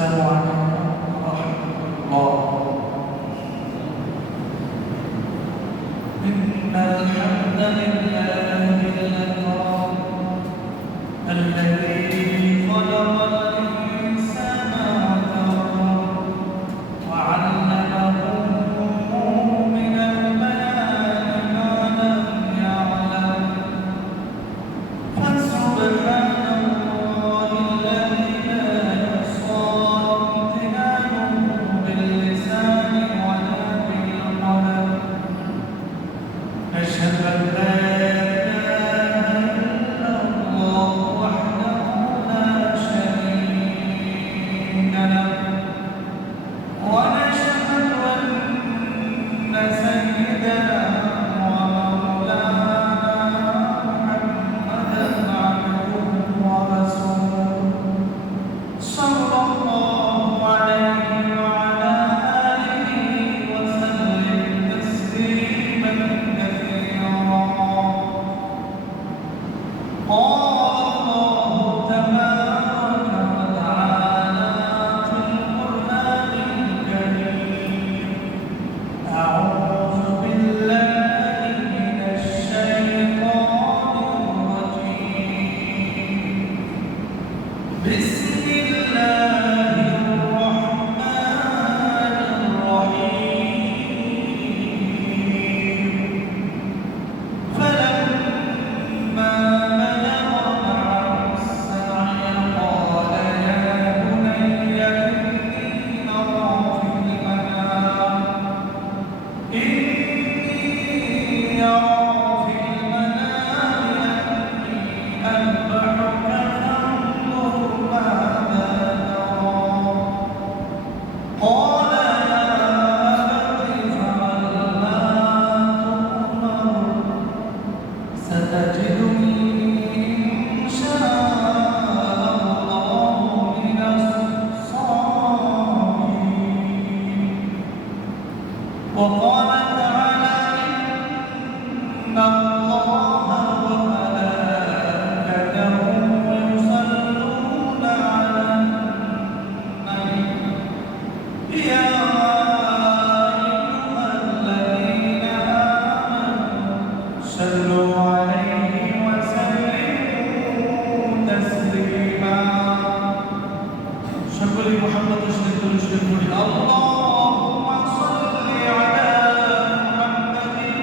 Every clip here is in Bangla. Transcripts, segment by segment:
السلام عليكم ورحمة الله. إن الحمد لله الأكرم الذي خلق الإنسان وكرم وعلمه من البيان ما لم يعلم فسبحان الله الذي لا يحصى امتنانه باللسان ولا بالقلم. أشهد أن لا إله إلا الله وحده لا شريك له ونشهد أن سيدنا ومولانا محمدا عبده ورسوله صلى الله عليه وعلى آله وسلم تسليما كثيرا. قال الله تبارك وتعالى في القرآن الكريم: أعوذ بالله من الشيطان الرجيم. بسم الله الرحمن الرحيم. فلما بلغ معه السعي قال يا بني إني أرى في المنام أني أذبحك فانظر ماذا ترى. قال يا أبت افعل ما تؤمر ستجدني إن شاء الله من الصابرين. وقال تعالى: إن الله وملائكته يصلون على النبي يا أيها الذين آمنوا صلوا عليه وسلموا تسليما. সকলে মুহাম্মদের সাথে দরুদ শরীফ পড়ি। আল্লাহুম্মা সাল্লি আলা মুহাম্মাদিন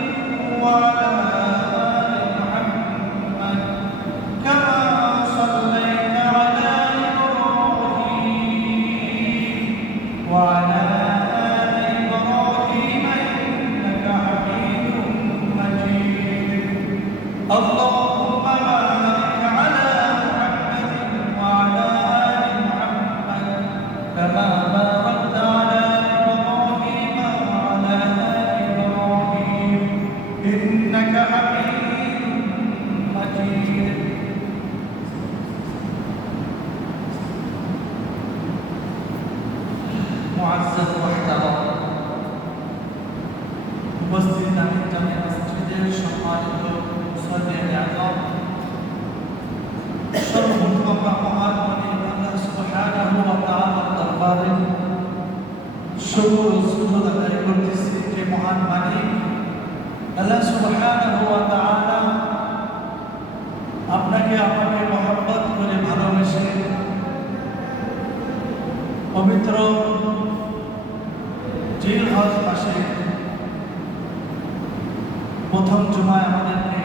ওয়া আলা আলি মুহাম্মাদ কামা সাল্লাইতা আলা ইব্রাহিম ওয়া আলা আলি ইব্রাহিম ইন্নাকা হামিদুম মাজিদ। আল্লাহুম্মা বারিক আলা মুহাম্মাদিন ওয়া আলা আলি মুহাম্মাদ كما باركت على إبراهيم وعلى آل إبراهيم إنك حميد مجيد. معزز محترم উপস্থিত আমিন জামিয়া মসজিদের সম্মানিত মুসল্লিয়ান আযম, সর্বপ্রথম মহান মালিক আল্লাহ সুবহানাহু ওয়া তাআলার দরবারে শুকর ও সুজুদ আদায় করতেছি যে মহান মালিক আল্লাহ সুবহানাহু ওয়া তাআলা আপনাকে আমাকে মহব্বত করে ভালোবেসে পবিত্র জিলহজ মাসে প্রথম জুমায় আমাদেরকে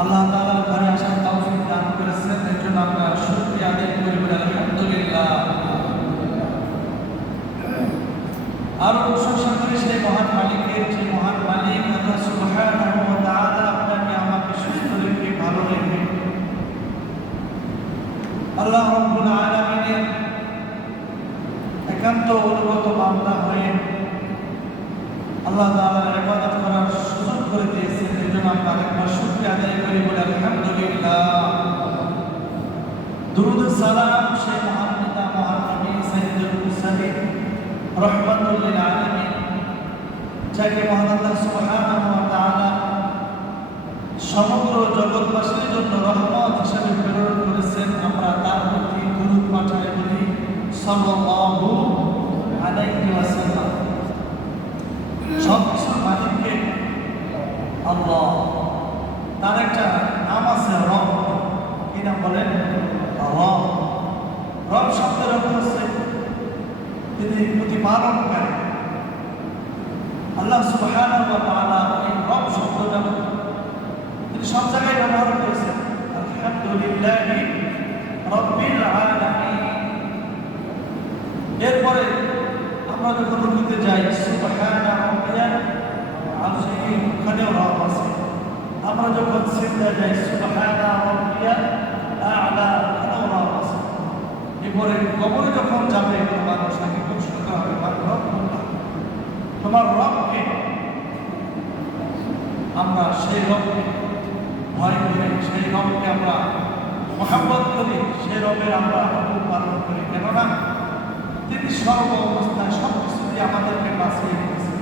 আল্লাহ তাআলার ঘরে আসার তৌফিক দান করেছেন। এর জন্য আমরা শুকরিয়া আদায় করি, বলি আলহামদুলিল্লাহ। আর প্রশংসা করি সেই মহান মালিকের, যে মহান মালিক আল্লাহ সুবহানাহু ওয়া তাআলা আপনাকে আমাকে সুস্থ রেখে ভালো রেখে আল্লাহ রাব্বুল আলামিনের একান্ত অনুগত বান্দা হয়ে আল্লাহ তাআলার ইবাদত করার সুযোগ করে দিয়েছেন। এর জন্য আমরা আরেকবার শুকরিয়া আদায় করি, বলি আলহামদুলিল্লাহ। দুরূদ ও সালাম সেই মহান নেতা, মহান নবী সাইয়্যিদুল মুরসালিন রাহমাতুল লিল আলামিন, যাকে মহান আল্লাহ সুবহানাহু ওয়া তাআলা সমগ্র জগৎবাসীর জন্য রহমত হিসেবে প্রেরণ করেছেন। আমরা তার প্রতি দুরূদ পাঠাই বলি সাল্লাল্লাহু আলাইহি ওয়াসাল্লাম। সব কিছুর মালিককে আল্লাহ। তার একটা নাম আছে রব। কি নাম বলেন? রব। রব শব্দের অর্থ হচ্ছে তিনি প্রতিপালনকারী। আল্লাহ সুবহানাহু ওয়া তাআলা এই রব শব্দটা তিনি সব জায়গায় ব্যবহার করেছেন। আলহামদুলিল্লাহি রাব্বিল আলামিন। এরপরে আমরা যখন রুকুতে যাই সুবহানা রাব্বিয়াল আযীম, ওখানেও রব আছে। আমরা যখন সিজদায় যাই সুবহানা রাব্বিয়াল আ'লা, ওখানেও রব আছে। এরপরে কবরে যখন যাবে মানুষ তাকে প্রশ্ন করা হবে, তোমার রবকে? আমরা সেই রবকে ভয় করি, সেই রবকে আমরা মহব্বত করি, সেই রবের আমরা হুকুম পালন করি। কেননা তিনি সর্ব অবস্থায় সব কিছু দিয়ে আমাদেরকে বাঁচিয়ে রেখেছেন।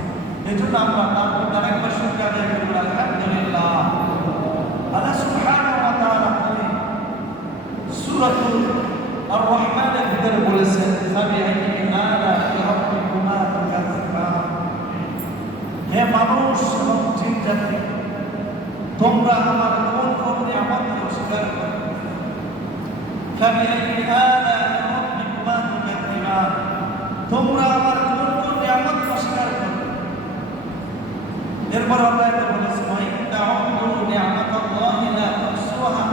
এই জন্য আমরা তার প্রতি আরেকবার শুকরিয়া আদায় করি, আলহামদুলিল্লাহ। আল্লাহ সুবহানাহু ওয়া তাআলা তিনি সূরাতুল আর রহমানের ভিতরে বলেছেন, ফাবিআইয়ি আলা'i রাব্বিকুমা তুকায্যিবান। হে মানুষ এবং জিন জাতি, তোমরা আমার কোন কোন নিয়ামতকে অস্বীকার করো? ফাবিআইয়ি আলা'i রাব্বিকুমা তুকায্যিবান। তোমরা আমার কোন কোন নিয়ামতকে অস্বীকার করো? এরপর আল্লাহ এটা বলেছেন, ওয়া ইন তা'উদ্দু নি'মাতাল্লাহি লা তুহসুহা।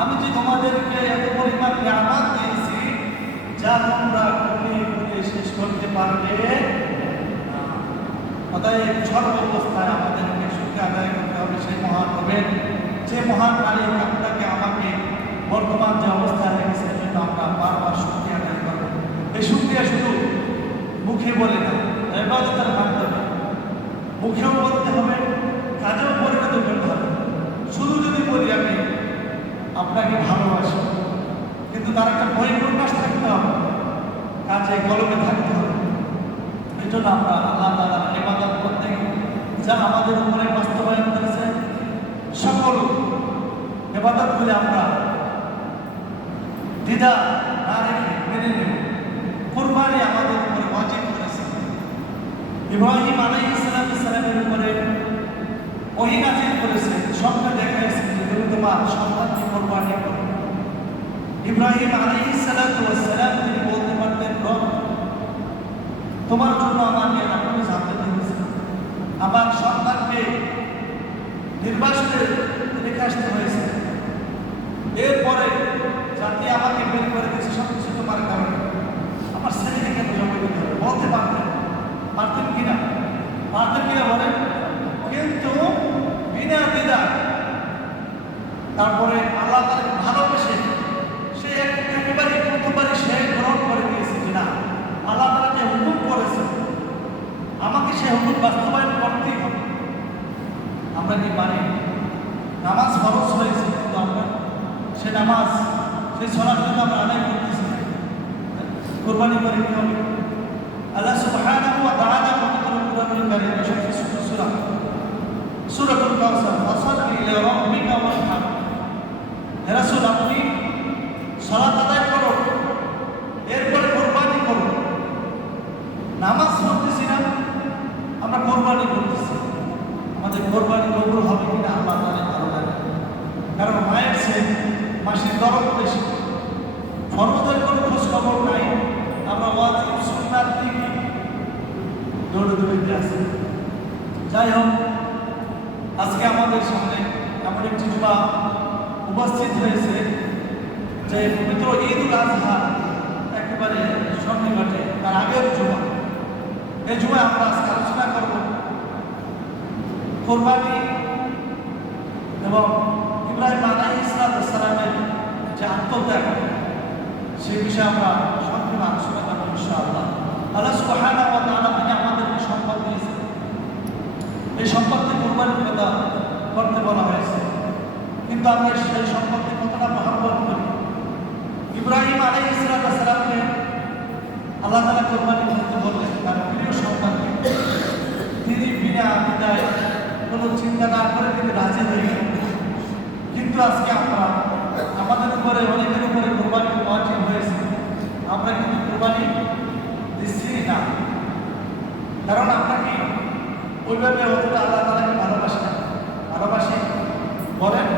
আমি যে তোমাদেরকে এত পরিমাণ নিয়ামত দিয়েছি, যা তোমরা গুণে শেষ করতে পারবে না। অতএব সর্ব অবস্থায় আমাদেরকে শুকরিয়া আদায় করতে হবে সেই মহান রবের, যে মহান মালিক আপনাকে আমাকে বর্তমান যে অবস্থায় রেখেছে, সেজন্য আমরা বারবার শুকরিয়া আদায় করব। এই শুকরিয়া শুধু মুখে বলে না, ইবাদতের মাধ্যমে মুখেও বলতে হবে, কাজেও পরিণত করতে হবে। শুধু যদি বলি আমি আপনাকে ভালোবাসি, কিন্তু তার একটা বহিঃপ্রকাশ থাকতে হবে, কাজে কলমে থাকতে হবে। এই জন্য আমরা আল্লাহ তাআলার ইবাদত করতে যা আমাদের উপরে বাস্তবায়ন করেছে, সকল ইবাদতগুলি আমরা দ্বিধা না রেখে মেনে নেব। কুরবানি আমাদের উপরে ওয়াজিব করেছে। ইব্রাহিম আলাইহিস সালামের উপরে ওহী নাযিল করেছে, স্বপ্নে দেখাইছে যে তুমি তোমার সন্তানকে কুরবানি করো। ইব্রাহিম আলাইহিস সালাম তিনি বলতে পারতেন, রব তোমার জন্য আমাকে আপনি জানতে দিয়েছেন, আমার সন্তানকে নির্বাসনে রেখে আসতে হয়েছে, এরপরে জাতি আমাকে বের করে দিয়েছে, সব কিছু তোমার কারণে, আমার ছেলেকে কেন জমা দিতে হবে? বলতে পারতেন, পারতেন কিনা? পারতেন কিনা বলেন? কিন্তু বিনা দ্বিধা তারপরে আল্লাহ তাআলাকে ভালোবেসে সে একেবারে প্রথমবারই সে গ্রহণ করে নিয়েছে যে না, আল্লাহ তাআলা যে হুকুম করেছে আমাকে সে হুকুম বাস্তবায়ন করতেই হবে। আমরা কি পারি? নামাজ ফরজ হয়েছে, কিন্তু আমরা সে নামাজ, সেই সালাত কিন্তু আমরা আদায় করতেছি না। কুরবানি করে কি হবে? আল্লাহ সুবহানাহু ওয়া তাআলা পবিত্র কুরআনুল কারীমে সূরাতুল কাউসার, ফাসাল্লি ইলা রাব্বিকা ওয়ানহার। হে রাসূল, আপনি সালাত আদায় করো, এরপরে কুরবানি করো। নামাজ পড়তেছি না, আমরা কুরবানি করতেছি। আমাদের কুরবানি কবুল হবে কিনা আল্লাহ তাআলা ভালো জানে। কারণ মায়ের চেয়ে মাসির দরদ বেশি। ফরজের কোনো খোঁজ খবর নাই, আমরা ওয়াজিব সুন্নাত দিকে দৌড়ে আছি। যাই হোক, আজকে আমাদের সামনে এমন একটি জুমা উপস্থিত হয়েছে যে পবিত্র ঈদ উল আযহা একেবারে সন্নিকটে, তার আগের জুমা। এই জুমায় আমরা আজকে আলোচনা করব কুরবানি এবং ইব্রাহিম আলাইহিস সালামের যে আত্মত্যাগ, সে বিষয়ে আমরা সংক্ষেপে আলোচনা করব ইনশাআল্লাহ। আল্লাহ সুবহানাহু ওয়া তাআলা তিনি আমাদেরকে সম্পদ দিয়েছেন, এই সম্পদকে কুরবানির কথা করতে বলা হয়েছে, কিন্তু আমরা সেই সম্পদকে কতটা মহব্বত করি। ইব্রাহিম আলাইহিস সালামকে আল্লাহ তাআলা কুরবানি করতে বললেন, তার প্রিয় সন্তানকে। তিনি বিনা দ্বিধায় কোনো চিন্তা না করে তিনি রাজি হয়ে গেলেন। কিন্তু আজকে আমরা আমাদের উপরে, অনেকের উপরে কুরবানি ওয়াজিব হয়েছে, আমরা ওইভাবে অতটা আল্লাহ তাআলাকে ভালোবাসি না, ভালোবাসি বলেন?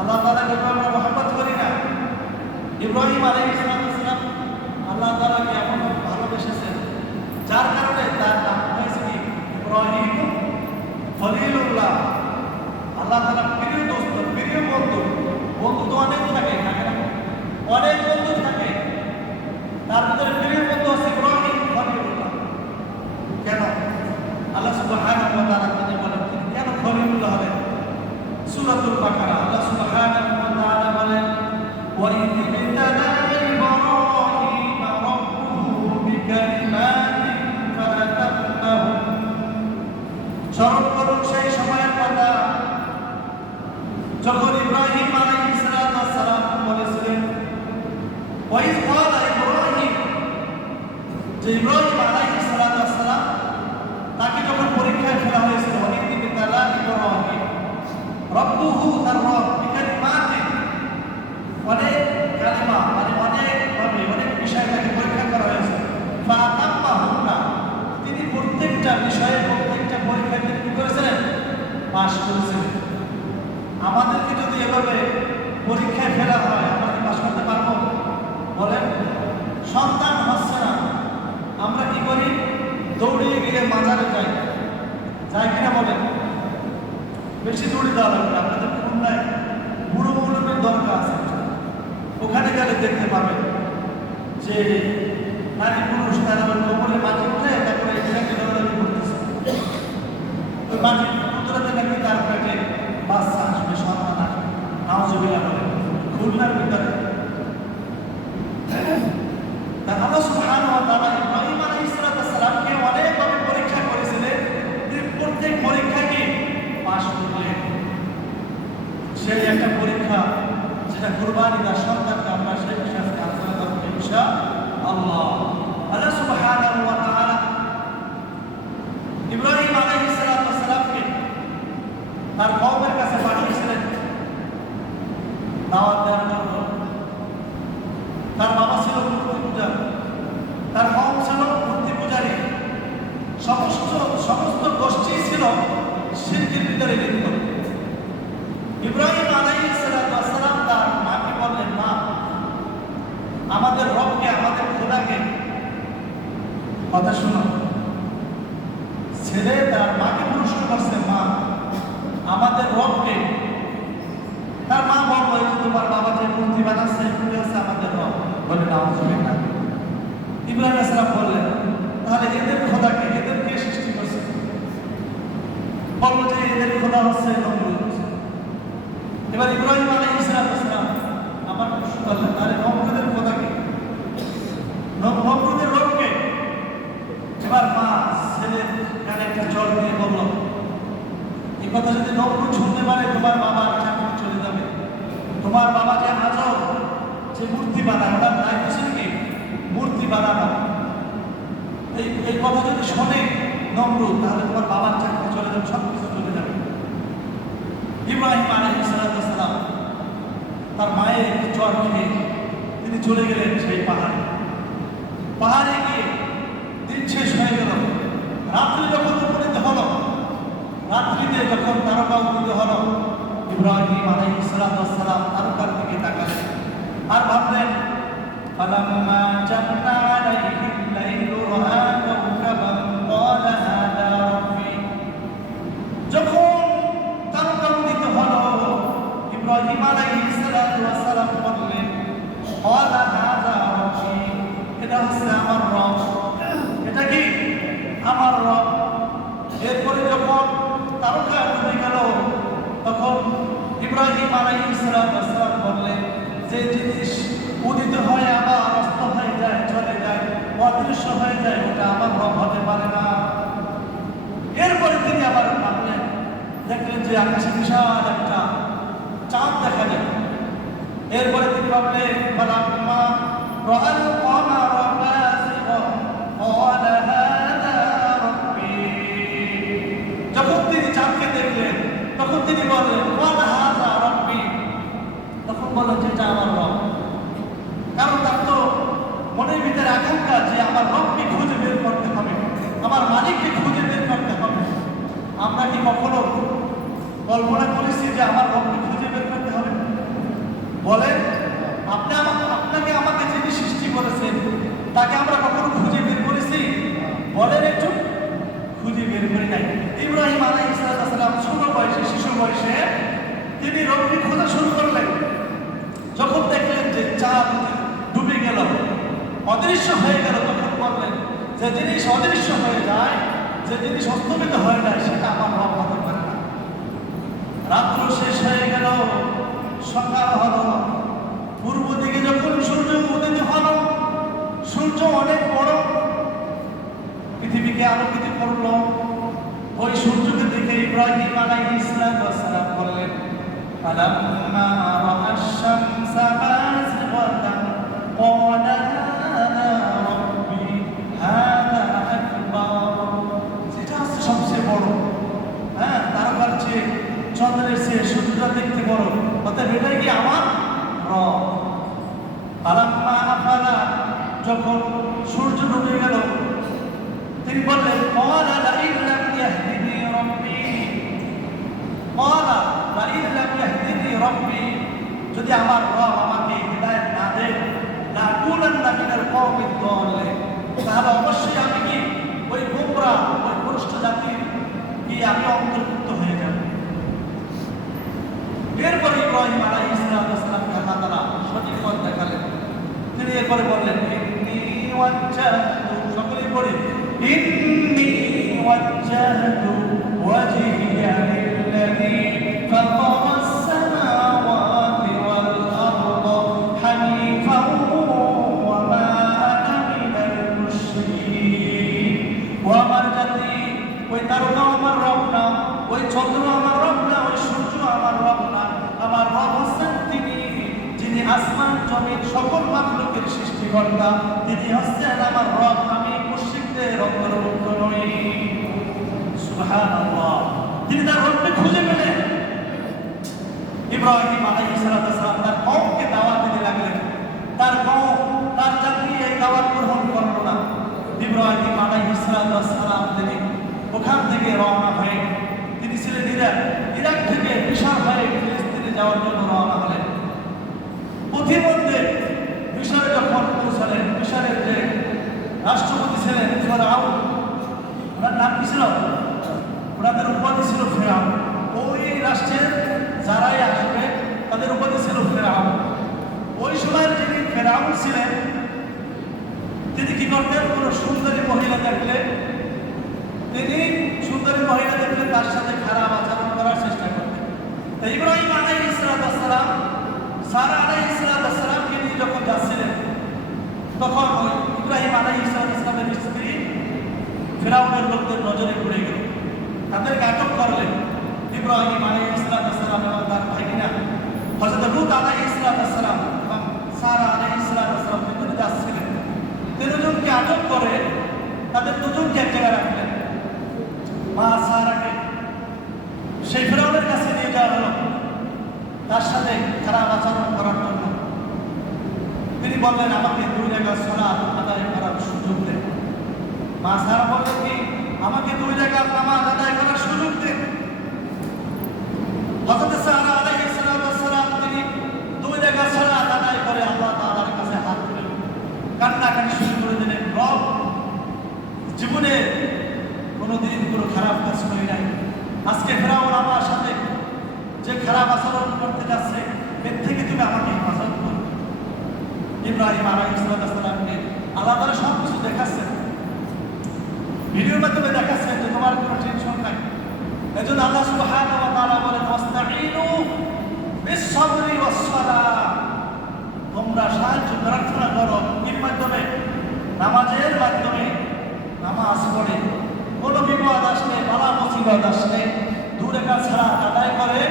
আল্লাহ তাআলাকে আমরা মহব্বত করি না। ইব্রাহিম আলাইহিস সালাম আল্লাহ তাআলাকে এমন ভালোবেসেছেন যার কারণে তার নাম হয়েছে কি ইব্রাহিম খলিলুল্লাহ। আল্লাহ তাআলা প্রিয় দোস্ত, প্রিয় বন্ধু। বন্ধু তো অনেক থাকে, থাকে না? অনেক বন্ধু থাকে, তার ভিতরে প্রিয় বন্ধু আছে ইব্রাহিম খলিলুল্লাহ। কেন? আল্লাহ সুবহানাহু ওয়া তাআলা বলেন কেন খলিলুল্লাহ হলেন? সূরাতুল বাকারা আল্লাহ সুবহানাহু ওয়া তাআলা বলেন وَإِذِ ابْتَلَىٰ إِبْرَاهِيمَ رَبُّهُ بِكَلِمَاتٍ فَأَتَمَّهُنَّ। স্মরণ করুন সেই সময়ের কথা যখন ইব্রাহিম আলাইহিস সালাম বলেছিলেন وَإِذْ قَالَ إِبْرَاهِيمُ, যে ইব্রাহিম আলাইহিস সালাম তাকে যখন পরীক্ষায় ফেলা হয়েছিল وَإِذِ ابْتَلَىٰ إِبْرَاهِيمَ رَبُّهُ, তার রব বিকালিমাতিন, অনেক কালিমা মানে অনেকভাবে অনেক বিষয় তাকে পরীক্ষা করা হয়েছে। ফাতাম্মাহুন্না, তিনি প্রত্যেকটা বিষয়ে প্রত্যেকটা পরীক্ষায় তিনি কি করেছিলেন? পাস করেছিলেন। আমাদেরকে যদি এভাবে পরীক্ষায় ফেলা হয় আমরা কি পাস করতে পারবো? বলেন? সন্তান হচ্ছে না, আমরা কি করি? দৌড়িয়ে গিয়ে মাজারে যাই, যাই কিনা বলেন? বেশি দৌড়ে দেওয়া লাগবে। আপনাদের খুলনায় বুড়ো মুরব্বীর দরকার আছে, ওখানে গেলে দেখতে পাবেন যে নারী পুরুষ তারা কোমরে মাটি উঠে তারপরে এখানে দৌড়াদৌড়ি করতেছে। ওই মাটি উতরাতে নাকি তার পেটে বাচ্চা আসবে, সন্তান আসবে। নাউজুবিল্লাহ বলে খুলনার ভিতরে। আল্লাহ সুবহানাহু ওয়া তাআলা ইব্রাহিম আলাইহিস সালামকে অনেকভাবে পরীক্ষা করেছিলেন, তিনি প্রত্যেক পরীক্ষাকে পাস করলেন। সেই একটা পরীক্ষা যেটা কুরবানি তার সন্তানকে আমরা সেই বিষয়ে আলোচনা করব ইনশাআল্লাহ। আল্লাহ সুবহানাহু ওয়া তাআলা ইব্রাহিম আলাইহিস সালামকে তার কওমের কাছে পাঠিয়েছিলেন দাওয়াত দেওয়ার জন্য। তার বাবা ছিল মূর্তি পূজারী, তার কওম ছিল মূর্তি পূজারী, সমস্ত গোষ্ঠী ছিল শিরকের ভিতরে লিপ্ত। ইব্রাহিম আলাইহিস সালাম তার মাকে বললেন, মা, আমাদের রবকে, আমাদের খোদাকে, কথা শোনো। ছেলে তার মাকে প্রশ্ন করছে, মা, আমাদের রবকে। তার মা বলল, এই যে তোমার বাবা যে মূর্তি বানাচ্ছে এগুলি হচ্ছে আমাদের রব। বলে নাউজুবিল্লাহ। ইব্রাহিম আলাইহিস সালাম বললেন, তাহলে এদের খোদাকে, এদেরকে সৃষ্টি করছে? বলল যে এদের খোদা হচ্ছে নমরুদ। এবার ইব্রাহিম আলাইহিস সালাম আমার প্রশ্ন করলেন, আরে নমরুদের খোদাকে, নমরুদের রবকে? এবার মা ছেলের কানে একটা জল দিয়ে বলল, এই কথা যদি নমরুদ শুনতে পারে তোমার বাবার চাকরি চলে যাবে। তোমার বাবা যে আজব যে মূর্তি বানায়, ওনার দায়িত্ব ছিল কি? মূর্তি বানানো। এই কথা যদি শোনে নমরুদ, তাহলে তোমার বাবার চাকরি চলে যাবে, সব কিছু চলে যাবে। ইব্রাহিম আলাইহিস সালাম তার মায়ের জ্বর খেয়ে তিনি চলে গেলেন সেই পাহাড়ে। পাহাড়ে গিয়ে দিন শেষ হয়ে গেল। রাত্রি যখন উপনীত হলো, রাত্রিতে যখন তারকা উদিত হলো, ইব্রাহিম আলাইহিস সালাম তারকার দিকে তাকালেন আর ভাবলেন, ফালাম্মা জান্না আলাইহিল লাইলু রাআ কাওকাবান ক্বালা হাদা রাব্বি। যখন তারকা উদিত হলো, ইব্রাহিম আলাইহিস সালাম বললেন, ক্বালা হাদা রাব্বি, এটা হচ্ছে আমার রব। এটা কি? আমার রব। এরপরে যখন তারকা উঠে গেল, তখন ইব্রাহিম আলাইহিস সালাম বললেন, যে জিনিস উদিত হয় আবার অস্ত হয়ে যায়, চলে যায়, অদৃশ্য হয়ে যায়, ওটা আমার রব হতে পারে না। এরপরে তিনি আবার ভাবলেন, দেখলেন যে আকাশে বিশাল একটা চাঁদ দেখা যায়। এরপরে তিনি ভাবলেন, ফালাম্মা রাআল কমারা বাযিগান ক্বালা হাযা রাব্বি। যখন তিনি চাঁদকে দেখলেন, তখন তিনি বললেন, ক্বালা হাযা রাব্বি, তখন বললেন যেটা আমার রব। কারণ তার তো মনের ভিতরে আকাঙ্ক্ষা যে আমার রবকে খুঁজে বের করতে হবে, আমার মালিককে খুঁজে বের করতে হবে। আমরা কি কখনো কল্পনা করেছি যে আমার রবকে খুঁজে বের করতে হবে? বলেন, আপনাকে আমাকে যিনি সৃষ্টি করেছেন তাকে আমরা কখনো খুঁজে বের করেছি? বলেন একটু, খুঁজে বের করে নাই। ইব্রাহিম আলাইহিস সালাম ছোট বয়সে, শিশু বয়সে তিনি রবকে খোঁজা শুরু করলেন। যখন দেখলেন যে চাঁদ ডুবে গেল, অদৃশ্য হয়ে গেল, তখন বললেন যে জিনিস অদৃশ্য হয়ে যায়, যে জিনিস অস্তমিত হয়ে যায়, সেটা আমার রব হতে পারে না। রাত্র শেষ হয়ে গেল, সকাল হলো। পূর্ব দিকে যখন সূর্য উদিত হলো, সূর্য অনেক বড়, পৃথিবীকে আলোকিত করলো। ওই সূর্যকে দেখে ইব্রাহিম আলাইহিস সালাম বললেন, ফালাম্মা রাআশ শামসা বাযিগাতান ক্বালা হাযা রাব্বি হাযা আকবার। যেটা হচ্ছে সবচেয়ে বড়, হ্যাঁ, তারকার চেয়ে, চন্দ্রের চেয়ে সূর্যটা দেখতে বড়, অতএব এটাই কি আমার রব। ফালাম্মা আফালা, যখন সূর্য ডুবে গেল, তিনি বললেন, ক্বালা লাইন লাম ইয়াহদিনি রাব্বি, ক্বালা লাইন লাম ইয়াহদিনি রাব্বি, যদি আমার রব আমাকে হিদায়াত না দেন, লাকুনান্না মিনাল কওমিদ দাল্লিন, তাহলে অবশ্যই আমি কি ওই গোমরা, ওই ভ্রষ্ট জাতির কি আমি অন্তর্ভুক্ত হয়ে যাব। এরপরে ইব্রাহিম আলাইহিস সালামকে আল্লাহ তাআলা সঠিক পথ দেখালেন। তিনি এরপরে বললেন, ইন্নী ওয়াজ্জাহতু, সকলেই পড়ি, ইন্নী ওয়াজ্জাহতু ওয়াজহিয়া লিল্লাযী ফাতারাস সামাওয়াতি ওয়াল আরদা হানিফান ওয়া মা আনা মিনাল মুশরিকিন। ও আমার জাতি, ওই তারকা আমার রব না, ওই চন্দ্র আমার রব না, ওই সূর্য আমার রব না। আমার রব হচ্ছেন তিনি, যিনি আসমান জমিন সকল মাখলুকের সৃষ্টিকর্তা। তিনি হচ্ছেন আমার রব, আমি মুশরিকদের অন্তর্ভুক্ত নই। সুবহানাল্লাহ। তিনি তার রবকে খুঁজে পেলেন। ইব্রাহিম আলাইহিস সালাম তার কওমকে দাওয়াত দিতে লাগলেন। তার কওম, তার জাতি এই দাওয়াত গ্রহণ করল না। ইব্রাহিম আলাইহিস সালাম তিনি ওখান থেকে রওনা হয়ে, তিনি ছিলেন ইরাক থেকে মিশর হয়ে ফিলিস্তিনে যাওয়ার জন্য রওনা হলেন। পথিমধ্যে মিশরে যখন পৌঁছালেন, মিশরের যে রাষ্ট্রপতি ছিলেন ফেরাউন, ওনার নাম কি ছিল? ওনাদের উপাধি ছিল ফেরাউন। ওই রাষ্ট্রের যারাই আসবে তাদের উপাধি ছিল ফেরাউন। ওই সময়ের যিনি ফেরাউন ছিলেন, তিনি কি করতেন? কোনো সুন্দরী মহিলা দেখলে, তিনি সুন্দরী মহিলা দেখলে তার সাথে খারাপ আচরণ করার চেষ্টা করতেন। ইব্রাহিম আলাইহিস সালাম সারা আলাইহিস সালামকে নিয়ে যখন যাচ্ছিলেন, তখন ওই ইব্রাহিম আলাইহিস সালামের স্ত্রী ফেরাউনের লোকদের নজরে পড়ে গেল। তাদেরকে আটক করলেন। ইব্রাহিম আলাইহিস সালাম এবং তার ভাগিনা হযরত লূত আলাইহিস সালাম এবং সারা আলাইহিস সালাম ভিতরে যাচ্ছিলেন। তিনজনকে আটক করে তাদের দুজনকে এক জায়গায় রাখলেন। মা সারাকে সেই ফেরাউনের কাছে নিয়ে যাওয়া হলো তার সাথে খারাপ আচরণ করার জন্য। তিনি বললেন, আমাকে 2 রাকাত সালাত আদায় করার সুযোগ দেন। মা সারা বললেন কি, আমাকে 2 রাকাত নামাজ আদায় করার সুযোগ দেন। হযরত সারা আলাইহিস সালাম তিনি 2 রাকাত সালাত আদায় করে আল্লাহ তাআলার কাছে হাত তুলে কান্নাকাটি শুরু করে দিলেন। রব, জীবনে কোনোদিন কোনো খারাপ কাজ করি নাই, আজকে ফেরাউন আমার সাথে যে খারাপ আচরণ করতে যাচ্ছে, এর থেকে তুমি আমাকে হেফাজত করো। ইব্রাহিম আলাইহিস সালামকে আল্লাহ তাআলা সব কিছু দেখাচ্ছেন, ভিডিওর মাধ্যমে দেখাচ্ছেন যে তোমার কোনো টেনশন নাই। এজন্য আল্লাহ সুবহানাহু ওয়া তাআলা বলেন, ওয়াস্তাঈনু বিস-সাবরি ওয়াস-সালাহ, তোমরা সাহায্য প্রার্থনা করো এর মাধ্যমে, নামাজের মাধ্যমে। নামাজ পড়ে কোনো বিপদ আসলে, বালা মুসিবত আসলে 2 রাকাত সালাত আদায় করে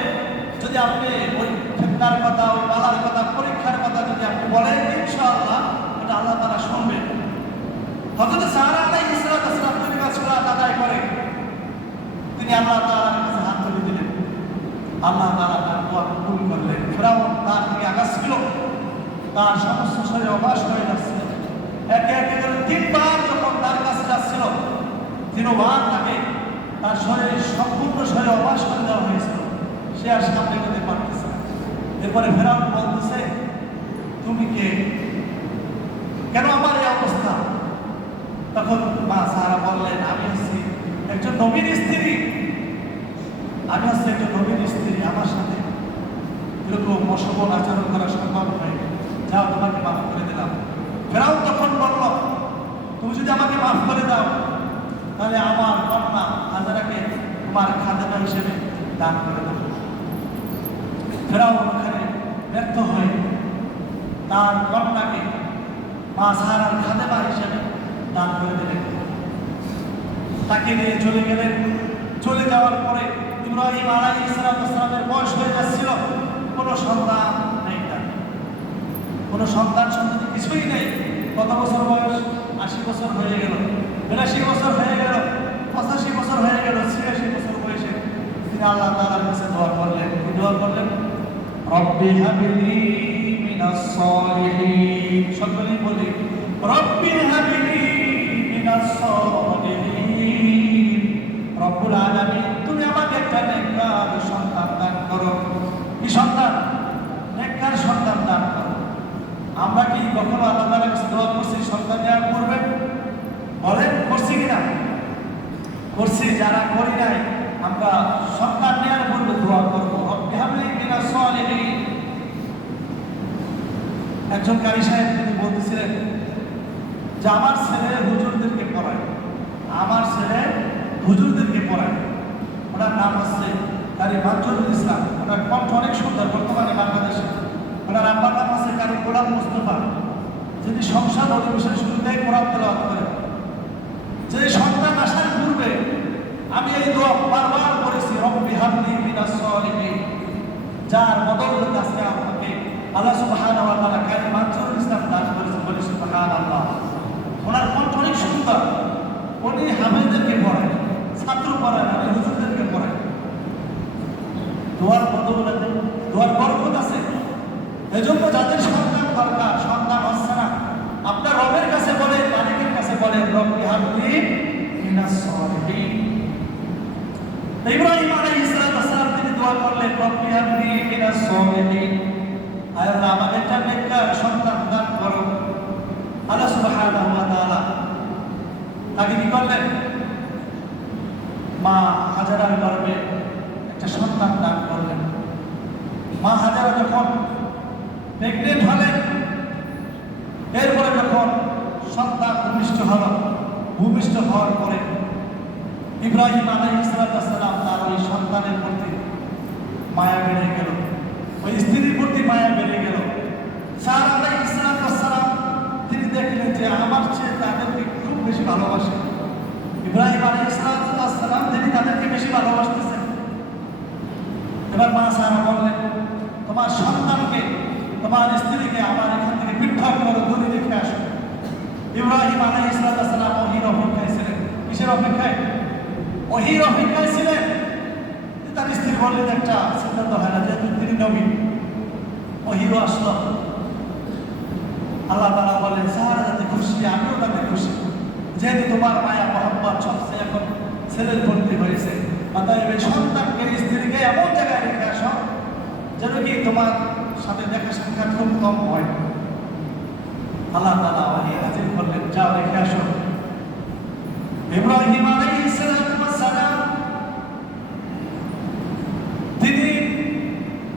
যদি আপনি ওই ফিতনার কথা, ওই বালার কথা, পরীক্ষার কথা যদি আপনি বলেন, ইনশাআল্লাহ এটা আল্লাহ তাআলা শুনবেন। হযরত সারা আলাইহিস সালাম 2 রাকাত সালাত আদায় করে তিনি আল্লাহ তাআলার কাছে হাত তুলে দিলেন। আল্লাহ তাআলা তার দোয়া কবুল করলেন। ফেরাউন তার দিকে আগাচ্ছিল, তার সমস্ত শরীর অবাস হয়ে যাচ্ছিল। একে একে করে 3 বার যখন তার কাছে যাচ্ছিল, 3 বার তাকে তার শরীর সম্পূর্ণ শরীরে অবাস করে দেওয়া হয়েছিল, সে আর সামনে যেতে পারতেছে না। এরপরে ফেরাউন বলতেছে, তুমি কে, কেন আমার এই অবস্থা? তখন মা সাহারা বললেন, আমি হচ্ছি একজন নবীর স্ত্রী, আমি হচ্ছে একজন নবীর স্ত্রী, আমার সাথে এরকম অশোভন আচরণ করা সম্ভব নয়, যাও তোমাকে মাফ করে দিলাম। ফেরাউন তখন বলল, তুমি যদি আমাকে মাফ করে দাও তাহলে আমার কন্যা হাজারাকে তোমার খাদেমা হিসেবে দান করে দেবো। ফেরাউন ওখানে ব্যর্থ হয়ে তার কন্যাকে মা সাহারার খাদেমা হিসেবে দান করে দিলেন। তাকে নিয়ে চলে গেলেন। চলে যাওয়ার পরে ইব্রাহিম আলাইহিস সালামের বয়স হয়ে যাচ্ছিল, কোনো সন্তান নেই, তার কোনো সন্তান সন্ততি কিছুই নেই। কত বছর বয়স? 80 বছর হয়ে গেল, 82 বছর হয়ে গেল, 85 বছর হয়ে গেল, 86 বছর বয়সে তিনি আল্লাহ তাআলার কাছে দোয়া করলেন। কি দোয়া করলেন? রব্বি হাবলি মিনাস সালিহিন। সকলেই বলি, রব্বি হাবলি মিনাস সালিহিন। রব্বুল আলামিন, তুমি আমাকে একটা নেককার সন্তান দান করো। কি সন্তান? নেককার সন্তান দান করো। আমরা কি কখনো আল্লাহ তাআলার কাছে দোয়া করছি সন্তান দেওয়ার পূর্বে? বলেন, করছি কিনা? করছি। যারা করি নাই, আমরা সন্তান নেওয়ার পূর্বে দোয়া করবো, রব্বি হাবলি মিনাস সালিহিন। একজন কারি সাহেব তিনি বলতেছিলেন যে আমার ছেলে হুজুরদেরকে পড়ায়, আমার ছেলে হুজুরদেরকে পড়ায়। ওনার নাম হচ্ছে কারি মানজুরুল ইসলাম। ওনার কণ্ঠ অনেক সুন্দর, বর্তমানে বাংলাদেশে। ওনার আব্বার নাম আছে কারি গোলাম মুস্তফা, যিনি সংসদ অধিবেশন শুরুতেই কোরআন তেলাওয়াত করেন। যে সন্তান আসার পূর্বে আমি এই দোয়া বারবার করেছি, রব্বি হাবলি মিনাস সালিহিন, যার বদৌলতে আজকে আমাকে আল্লাহ সুবহানাহু ওয়া তাআলা কারি মানজুরুল ইসলাম দান করেছেন। বলি সুবহানাল্লাহ। ওনার কণ্ঠ অনেক সুন্দর। উনি হাফেজদেরকে পড়ায়, ছাত্র পড়ায়, উনি হুজুরদেরকে পড়ায়। দোয়ার বদৌলতে, দোয়ার বরকত আছে। এজন্য যাদের সন্তান দরকার, সন্তান হচ্ছে না, আপনার রবের কাছে বলেন, মালিকের কাছে বলেন, রব্বি হাবলি মিনাস সালিহিন। ইব্রাহিম আলাইহিস সালাম তিনি দোয়া করলেন, রব্বি হাবলি মিনাস সালিহিন। আয় আল্লাহ, আমাকে একটা নেককার সন্তান দান করো। আল্লাহ সুবহানাহু ওয়া তাআলা তাকে কি করলেন? মা হাজারার গর্ভে একটা সন্তান দান করলেন। মা হাজারা যখন প্রেগনেন্ট হলেন, এরপরে যখন সন্তান ভূমিষ্ঠ হওয়ার পরে ইব্রাহিম আলাইহিস সালাম তার ওই সন্তানের প্রতি মায়া বেড়ে গেল, ওই স্ত্রীর প্রতি মায়া বেড়ে গেল। সারা আলাইহিস সালাম তিনি দেখলেন যে আমার চেয়ে তাদেরকে খুব বেশি ভালোবাসে। ইব্রাহিম আলাইহিস সালাম তিনি তাদেরকে বেশি ভালোবাসতেছেন। এবার মা সারা বললেন, তোমার সন্তানকে, তোমার স্ত্রীকে আমার এখান থেকে পৃথক করো, দূরে রেখে আসো। ইব্রাহিম আলাইহিস সালাম ওহীর অপেক্ষায় ছিলেন। কিসের অপেক্ষায়? ওহীর অপেক্ষায় ছিলেন। তার স্ত্রী বললেন, একটা সিদ্ধান্ত হয় না, যেহেতু তিনি নবী, ওহীও আসলো। আল্লাহ তাআলা বলেন, সাহারা যাতে খুশি, আমিও তাতে খুশি, যেহেতু তোমার মায়া মোহাম্মদ সবচেয়ে এখন ছেলের ভর্তি হয়েছে। অতএব এই সন্তানকে, স্ত্রীকে এমন জায়গায় রেখে আসো যেন কি তোমার সাথে দেখা সাক্ষাৎ খুব কম হয়। আল্লাহ তাআলা ওহী নাযিল করলেন, যাও রেখে আসো। ইব্রাহিম আলাইহিস সালাম তিনি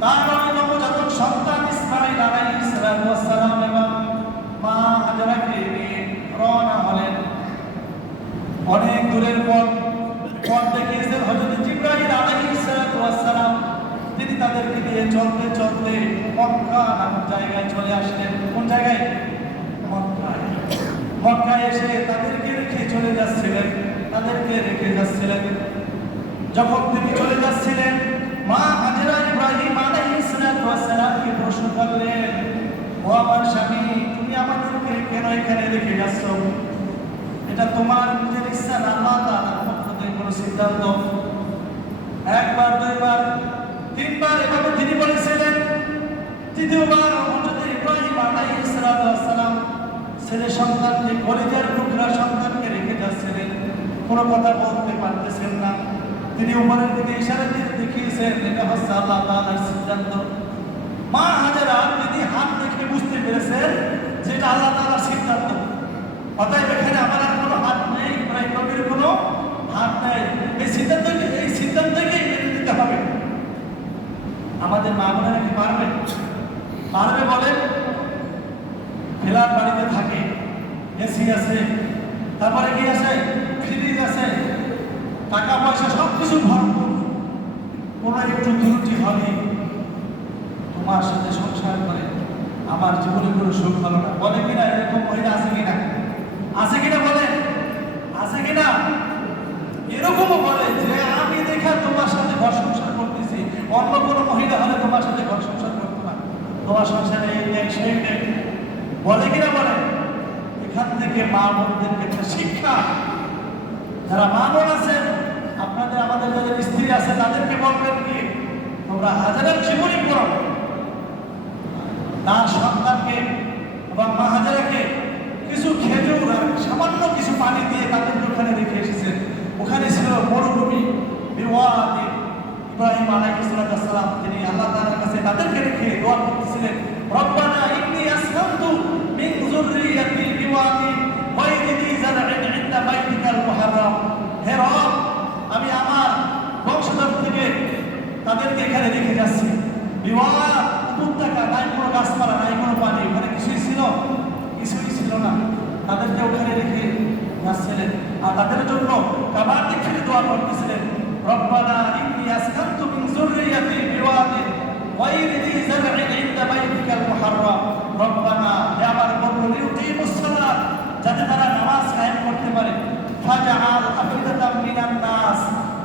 তার নবজাতক সন্তান ইসমাঈল আলাইহিস সালাম এবং মা হাজারাকে নিয়ে রওনা হলেন। অনেক দূরের পথ দেখিয়েছেন হযরত জিবরাইল আলাইহিস সালাম। তিনি তাদেরকে নিয়ে চলতে চলতে মক্কা নামক জায়গায় চলে আসলেন। কোন জায়গায়? মক্কায় এসে তাদেরকে রেখে চলে যাচ্ছিলেন, যখন তিনি চলে যাচ্ছিলেন, মা হাজেরা ইব্রাহিম আলাইহিস সালামকে প্রশ্ন করলেন, ও আমার স্বামী, তুমি আমাদেরকে কেন এখানে রেখে যাচ্ছ? এটা তোমার নিজের ইচ্ছা না আল্লাহ তাআলার পক্ষ থেকে কোনো সিদ্ধান্ত? একবার, দুইবার, তিনবার এভাবে তিনি বলেছিলেন। তৃতীয়বার হযরত ইব্রাহিম আলাইহিস সালাম ছেলে সন্তানকে, কলিজার টুকরা সন্তানকে রেখে যাচ্ছিলেন। কোনো কথা বলতে পারতেছেন না। তিনি উপরের দিকে ইশারা দিয়ে দেখিয়েছেন এটা হচ্ছে আল্লাহ তাআলার সিদ্ধান্ত। মা হাজেরা তিনি হাত দেখে বুঝতে পেরেছেন যে এটা আল্লাহ তাআলার সিদ্ধান্ত। অতএব এখানে আমার আর কোনো হাত নেই, ইব্রাহিম নবীর কোনো হাত নেই। এই সিদ্ধান্তকে মেনে নিতে হবে। আমাদের মা বোনেরা কি পারবে? পারবে বলেন? ফ্ল্যাট বাড়িতে থাকে, এসি আছে, তারপরে কি আছে, ফ্রিজ আছে, টাকা পয়সা সব কিছু ভরপুর, কোনো একটু ত্রুটি হলে তোমার সাথে সংসার করে আমার জীবনে কোনো সুখ হলো না, বলে কিনা? এরকম মহিলা আছে কিনা? আছে কিনা বলেন? আছে কিনা? এরকমও বলে যে আমি দেখা তোমার সাথে ঘর সংসার করতেছি, অন্য কোনো মহিলা হলে তোমার সাথে ঘর সংসার করতো না, তোমার সংসারে এই নেই সেই নেই, বলে কিনা বলেন? এখান থেকে মা বোনদেরকে একটা শিক্ষা, যারা মা বোন আছেন আপনাদের, আমাদের যাদের স্ত্রী আছে তাদেরকে বলবেন কি তোমরা হাজারের জীবনী পড়ো। তার সন্তানকে এবং মা হাজারাকে কিছু খেজুর আর সামান্য কিছু পানি দিয়ে তাদেরকে ওখানে রেখে এসেছেন। ওখানে ছিল মরুভূমি, বিওয়াদি ইব্রাহিম আলাইহিস সালাম, তিনি আল্লাহ তাআলার কাছে তাদেরকে রেখে দোয়া করতেছিলেন, রব্বানা ইন্নী আসলামতু মিন যুররিয়াতি বিওয়াদি গায়রি যি যারইন ইনদা বাইতিকাল মুহাররাম। হে রব, আমি আমার বংশধর থেকে তাদেরকে এখানে রেখে যাচ্ছি। বিওয়াদ উপত্যকা, নাই কোনো গাছপালা, নাই কোনো পানি, ওখানে কিছুই ছিল না, তাদেরকে ওখানে রেখে যাচ্ছিলেন। আর তাদের জন্য কাবার দিকে দোয়া করতেছিলেন, রব্বানা ইন্নী আসকানতু মিন যুররিয়াতি বিওয়াদিন গায়রি যি যারইন ইনদা বাইতিকাল মুহাররাম। রব্বানা, হে আমার বন্ধু, লিউকিমুস সালাত, যাতে তারা নামাজ কায়েম করতে পারে, ফাজআল আফিদাতাম মিনান নাস,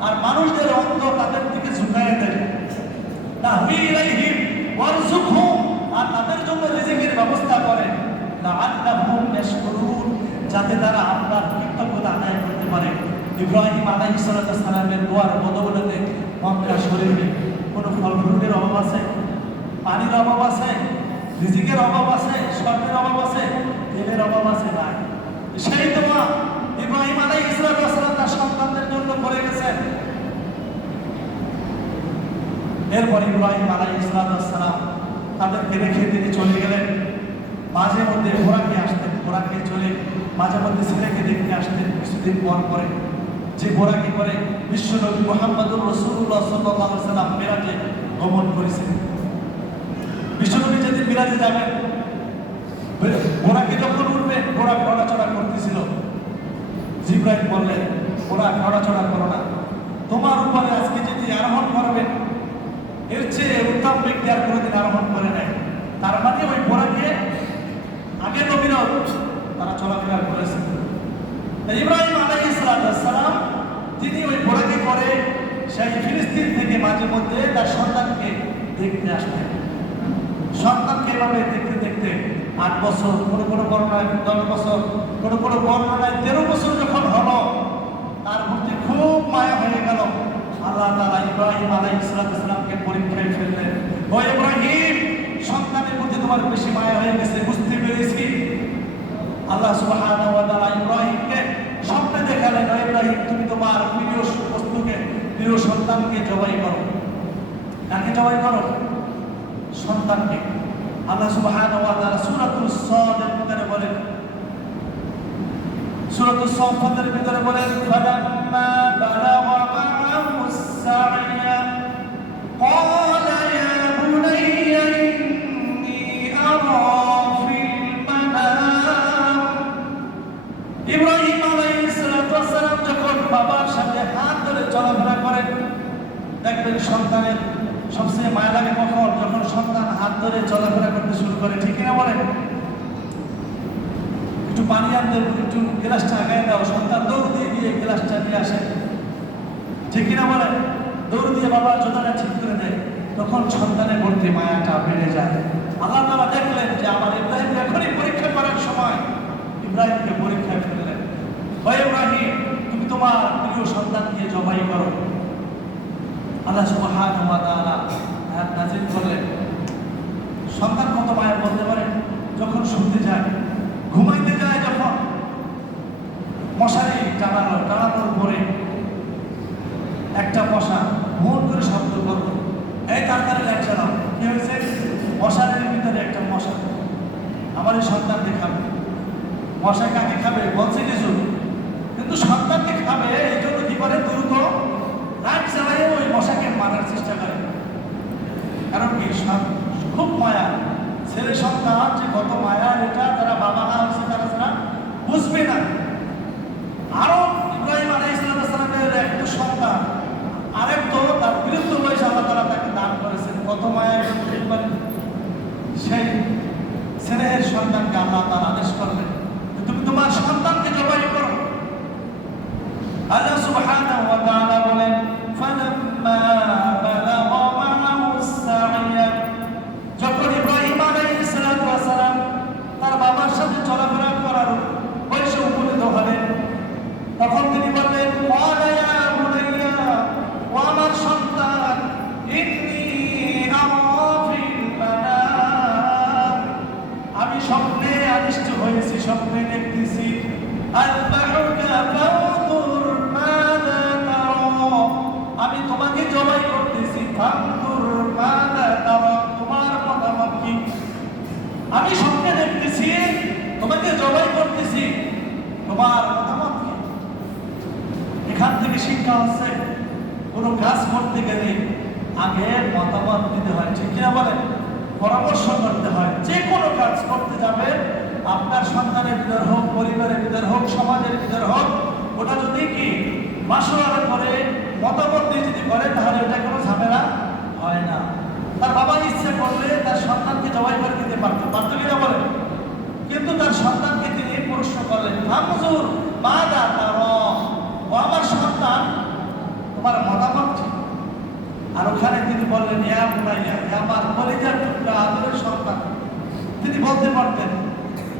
আর মানুষদের অন্তর তাদের দিকে ঝুঁকায় দেন, তাহবি ইলাইহিম ওয়ারযুকহুম, আর তাদের জন্য রিজিকের ব্যবস্থা করেন, লাআল্লাহুম ইয়াশকুরুন, যাতে তারা আপনার কৃতজ্ঞতা আদায় করতে পারে। ইব্রাহিম আলাইহিস সালামের দোয়ার বদৌলতে মক্কা শরীফে কোনো ফল ফ্রুটের অভাব আছে? পানির অভাব আছে? রিজিকের অভাব আছে? স্বর্ণের অভাব আছে? তেলের অভাব আছে? নাই। সেই দোয়া ইব্রাহিম আলাইহিস সালাম তার সন্তানদের জন্য করে গেছেন। এরপর ইব্রাহিম আলাইহিস সালাম তাদেরকে রেখে তিনি চলে গেলেন। মাঝে মধ্যে ঘোড়াকে আসতেন, ঘোড়াকে চলে মাঝে মধ্যে ছেলেকে দেখতে আসতেন। কিছুদিন পর পরে যে ঘোড়াকে করে বিশ্বনবী মুহাম্মদুর রাসূলুল্লাহ সাল্লাল্লাহু আলাইহি ওয়াসাল্লাম মিরাজে গমন করেছেন। বিশ্বনবী যেদিন মিরাজে যাবেন, ঘোড়াকে যখন উঠবেন, ঘোড়া নড়াচড়া করতেছিল। জিবরাইল বললেন, ঘোড়া নড়াচড়া করো না, তোমার উপরে আজকে যদি আরোহণ করবেন এর চেয়ে উত্তম ব্যক্তি আর কোনোদিন আরোহণ করে নাই। তার মানে ওই ঘোড়াকে আগে নবীরাও তারা চলাফেরা করেছেন। ইব্রাহিম আলাইহিস সালাম তিনি ওই ঘোড়াকে করে সেই ফিলিস্তিন থেকে মাঝে মধ্যে তার সন্তানকে দেখতে আসতেন। সন্তানকে এভাবে দেখতে দেখতে 8 বছর, কোনো বর্ণনায় 10 বছর, কোনো বর্ণনায় 13 বছর যখন হলো, তার প্রতি খুব মায়া হয়ে গেল। আল্লাহ তাআলা ইব্রাহিম আলাইহিস সালামকে পরীক্ষায় ফেললেন। ও ইব্রাহিম, সন্তানের প্রতি তোমার বেশি মায়া হয়ে গেছে, বুঝতে পেরেছি। আল্লাহ সুবহানাহু ওয়া তাআলা ইব্রাহিমকে স্বপ্নে দেখালেন, ও ইব্রাহিম, তুমি তোমার প্রিয় বস্তুকে, প্রিয় সন্তানকে জবাই করো। কাকে জবাই করো? সন্তানকে। আল্লাহ সুবহানাহু ওয়া তাআলা সূরাতুস সাদের ভিতরে বলেন, সূরাতুস সাফাতের ভিতরে বলেন, ফালাম্মা বালাগা মা'আহুস সা'য়া ক্বালা ইয়া বুনাইয়া ইন্নী আরা ফিল মানাম। ইব্রাহিম আলাইহিস সালাম যখন বাবার সাথে হাত ধরে চলাফেরা করেন, দেখবেন সন্তানের সবচেয়ে মায়া লাগে কখন? যখন সন্তান হাত ধরে চলাফেরা করতে শুরু করে, ঠিক কিনা বলেন? একটু পানি আনতে, একটু গ্লাসটা আগায় দাও, সন্তান দৌড় দিয়ে গিয়ে গ্লাসটা নিয়ে আসে, ঠিক কিনা বলেন? দৌড় দিয়ে বাবার জোতাটা ঠিক করে দেয়, তখন সন্তানের মধ্যে মায়াটা বেড়ে যায়। আল্লাহ তাআলা দেখলেন যে আমার ইব্রাহিম এখনই পরীক্ষা করার সময়, ইব্রাহিমকে পরীক্ষায় ফেললেন। ও ইব্রাহিম, তুমি তোমার প্রিয় সন্তানকে জবাই করো। আল্লাহ সুবহানাহু ওয়া তাআলা আয়াত নাযিল করলেন। সন্তান কত মায়া বলতে পারে? যখন শুনতে যায়, ঘুমাইতে যায়, যখন মশারি টানানোর মশাই সন্তানকে খাবে। মশাই কাকে খাবে বলছে কিছু, কিন্তু সন্তানকে খাবে এই জন্য কি করে দ্রুত লাইট চালাইয়ে ওই মশাকে মারার চেষ্টা করে। কারণ কি খুব মায়া, ছেলে সন্তান যে কত মায়া এটা তারা বাবা না হচ্ছে তারা ছাড়া বুঝবে না। আরো ইব্রাহিম আলাইহিস সালামের একটা সন্তান আরেক তো তার বিরুদ্ধ বয়সে আল্লাহ তারা তাকে দান করেছেন, কত মায়া এটা বুঝতে পারেন। সেই ছেলের সন্তানকে আল্লাহ তার আদেশ করলেন তুমি তোমার সন্তানকে জবাই করো। আল্লাহ সুবহানাহু ওয়া তাআলা বলেন ফালাম্মা বালাগা মা'আহুস সা'য়া, যখন ইব্রাহিম আলাইহিস সালাম তার বাবার সাথে চলাফেরা করার বয়সে উপনীত হলেন, তখন তিনি বললেন ওয়ালা ইয়া বুনাইয়া, ও আমার সন্তান, ইন্নী আরা ফিল মানাম, আমি স্বপ্নে আদিষ্ট হয়েছি, স্বপ্নে দেখতেছি আযবাহুকা ফানজুর মাযা তারা, আমি তোমাকে জবাই করতেছি, ফানজুর মাযা তারা, তোমার মতামত কি? আমি স্বপ্নে দেখতেছি তোমাকে জবাই করতেছি, তোমার মতামত কি? এখান থেকে শিক্ষা হচ্ছে কোনো কাজ করতে গেলে আগে মতামত দিতে হয়, ঠিক কিনা বলেন? পরামর্শ করতে হয়। যে কোনো কাজ করতে যাবে, আপনার সন্তানের ভিতর হোক, পরিবারের ভিতর হোক, সমাজের ভিতর হোক, ওটা যদি কি মাসোয়ারা করে মতামত দিয়ে যদি করে তাহলে এটা কোনো ঝামেলা হয় না। তার বাবা ইচ্ছে করলে তার সন্তানকে জবাই করে দিতে পারতো, পারতো কিনা বলেন? কিন্তু তার সন্তানকে তিনি প্রশ্ন করলেন ফানজুর মাযা তারা, ও আমার সন্তান তোমার মতামত কি? আর ওখানে তিনি বললেন ইয়া বুনাইয়া, হে আমার কলিজার টুকরা আদরের সন্তান। তিনি বলতে পারতেন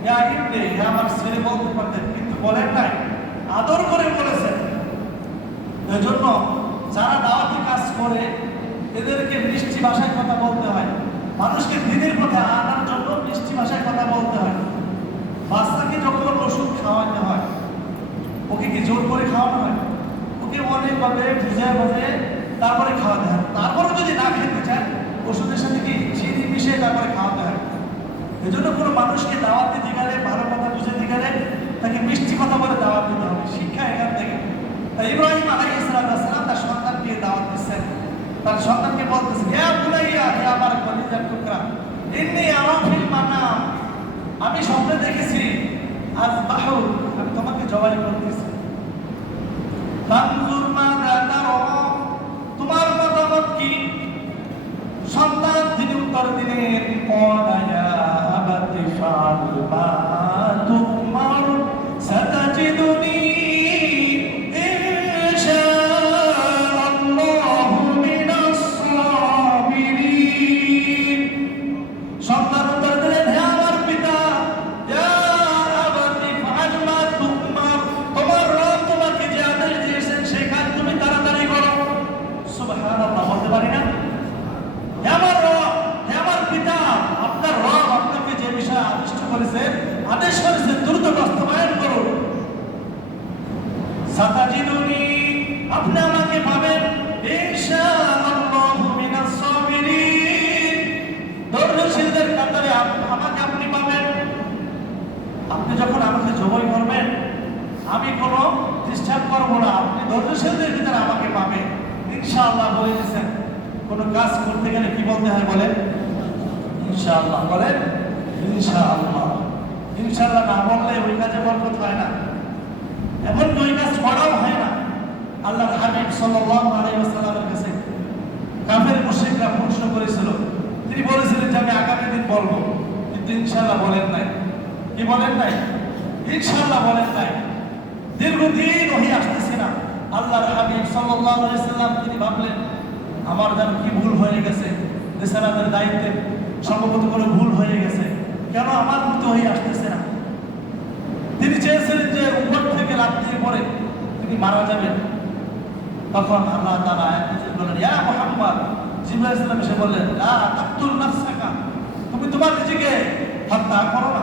ইয়া ইবনে, হে আমার ছেলে বলতে পারতেন, কিন্তু বলেন নাই, আদর করে বলেছেন। এজন্য যারা দাওয়াতি কাজ করে এদেরকে মিষ্টি ভাষায় কথা বলতে হয়, মানুষকে দিনের পথে আনার জন্য মিষ্টি ভাষায় কথা বলতে হয়। বাচ্চাকে যখন ওষুধ খাওয়াতে হয়, ওকে কি জোর করে খাওয়ানো হয়? ওকে অনেকভাবে বুঝে তারপরে খাওয়াতে হয়। তারপরে যদি না খেতে চায় ওষুধের সাথে কি চিনি মিশিয়ে তারপরে খাওয়াতে হয়। এই জন্য কোনো মানুষকে দাওয়াত দিতে গেলে, ভালো কথা বুঝে দিতে গেলে তাকে মিষ্টি কথা বলে দাওয়াত দিতে হবে। শিক্ষা এখান থেকে। তাই ইব্রাহিম আলাইহিস সালাম তার সন্তানকে দাওয়াত দিচ্ছেন, তার সন্তানকে বলতেছে হে বুনাইয়া, হে আমার কলিজার টুকরা, ইন্নী আরা ফিল মানাম, আমি স্বপ্নে দেখেছি আযবাহু, আমি তোমাকে জবাই করতেছি। ফানজুর মাযা তারা, তোমার মতামত কি? সন্তান তিনি উত্তর দিলেন ক্বালা ইয়া আবাতি ফাআল মা তু'মার সাতাজিদুনি ইনশাআল্লাহু মিনাস সাবিরিন। সন্তান উত্তর দিলেন হে আমার পিতা, ইয়া আবাতি ফাআল মা তু'মার, তোমার রব তোমাকে যে আদেশ দিয়েছেন সেই কাজ তুমি তাড়াতাড়ি করো। সুবহানাল্লাহ, বলতে পারি না? হে আমার রব, হে আমার পিতা, আপনার রব আপনাকে যে বিষয়ে আদেশ করেছেন দ্রুত বাস্তবায়ন করুন। সাতাজিদুনি, আপনি আমাকে পাবেন ইনশাআল্লাহু মিনাস সাবিরিন, ধৈর্যশীলদের কাতারে আমাকে আপনি পাবেন। আপনি যখন আমাকে জবাই করবেন আমি কোনো ডিস্টার্ব করবো না, আপনি ধৈর্যশীলদের ভিতরে আমাকে পাবেন ইনশাআল্লাহ বলে দিয়েছেন। কোনো কাজ করতে গেলে কি বলতে হয় বলেন? ইনশাআল্লাহ বলেন, ইনশাআল্লাহ। ইনশাআল্লাহ না বললে ওই কাজে বরকত হয় না, এমনকি ওই কাজ করাও হয় না। আল্লাহর হাবিব সাল্লাল্লাহু আলাইহি ওয়াসাল্লামের কাছে কাফের মুশরিকরা প্রশ্ন করেছিল, তিনি বলেছিলেন যে আমি আগামী দিন বলবো, কিন্তু ইনশাআল্লাহ বলেন নাই। কি বলেন নাই? ইনশাআল্লাহ বলেন নাই। দীর্ঘদিন ওহী আসতেছে না। আল্লাহর হাবিব সাল্লাল্লাহু আলাইহি ওয়াসাল্লাম তিনি ভাবলেন আমার যেন কি ভুল হয়ে গেছে, রিসালাতের দায়িত্বে সম্ভবত কোনো ভুল হয়ে গেছে, কেন আমার মতো হয়ে আসতেছে না। তিনি চেয়েছিলেন যে উপর থেকে রাত্রি পরে তিনি মারা যাবেন। তখন আল্লাহ তাআলা আয়াত নাযিল করলেন, ইয়া মুহাম্মদ, জিবরাইল আলাইহিস সালাম এসে বললেন, লা তাকতুল নাফসাকা, তুমি তোমার নিজেকে হত্যা করো না।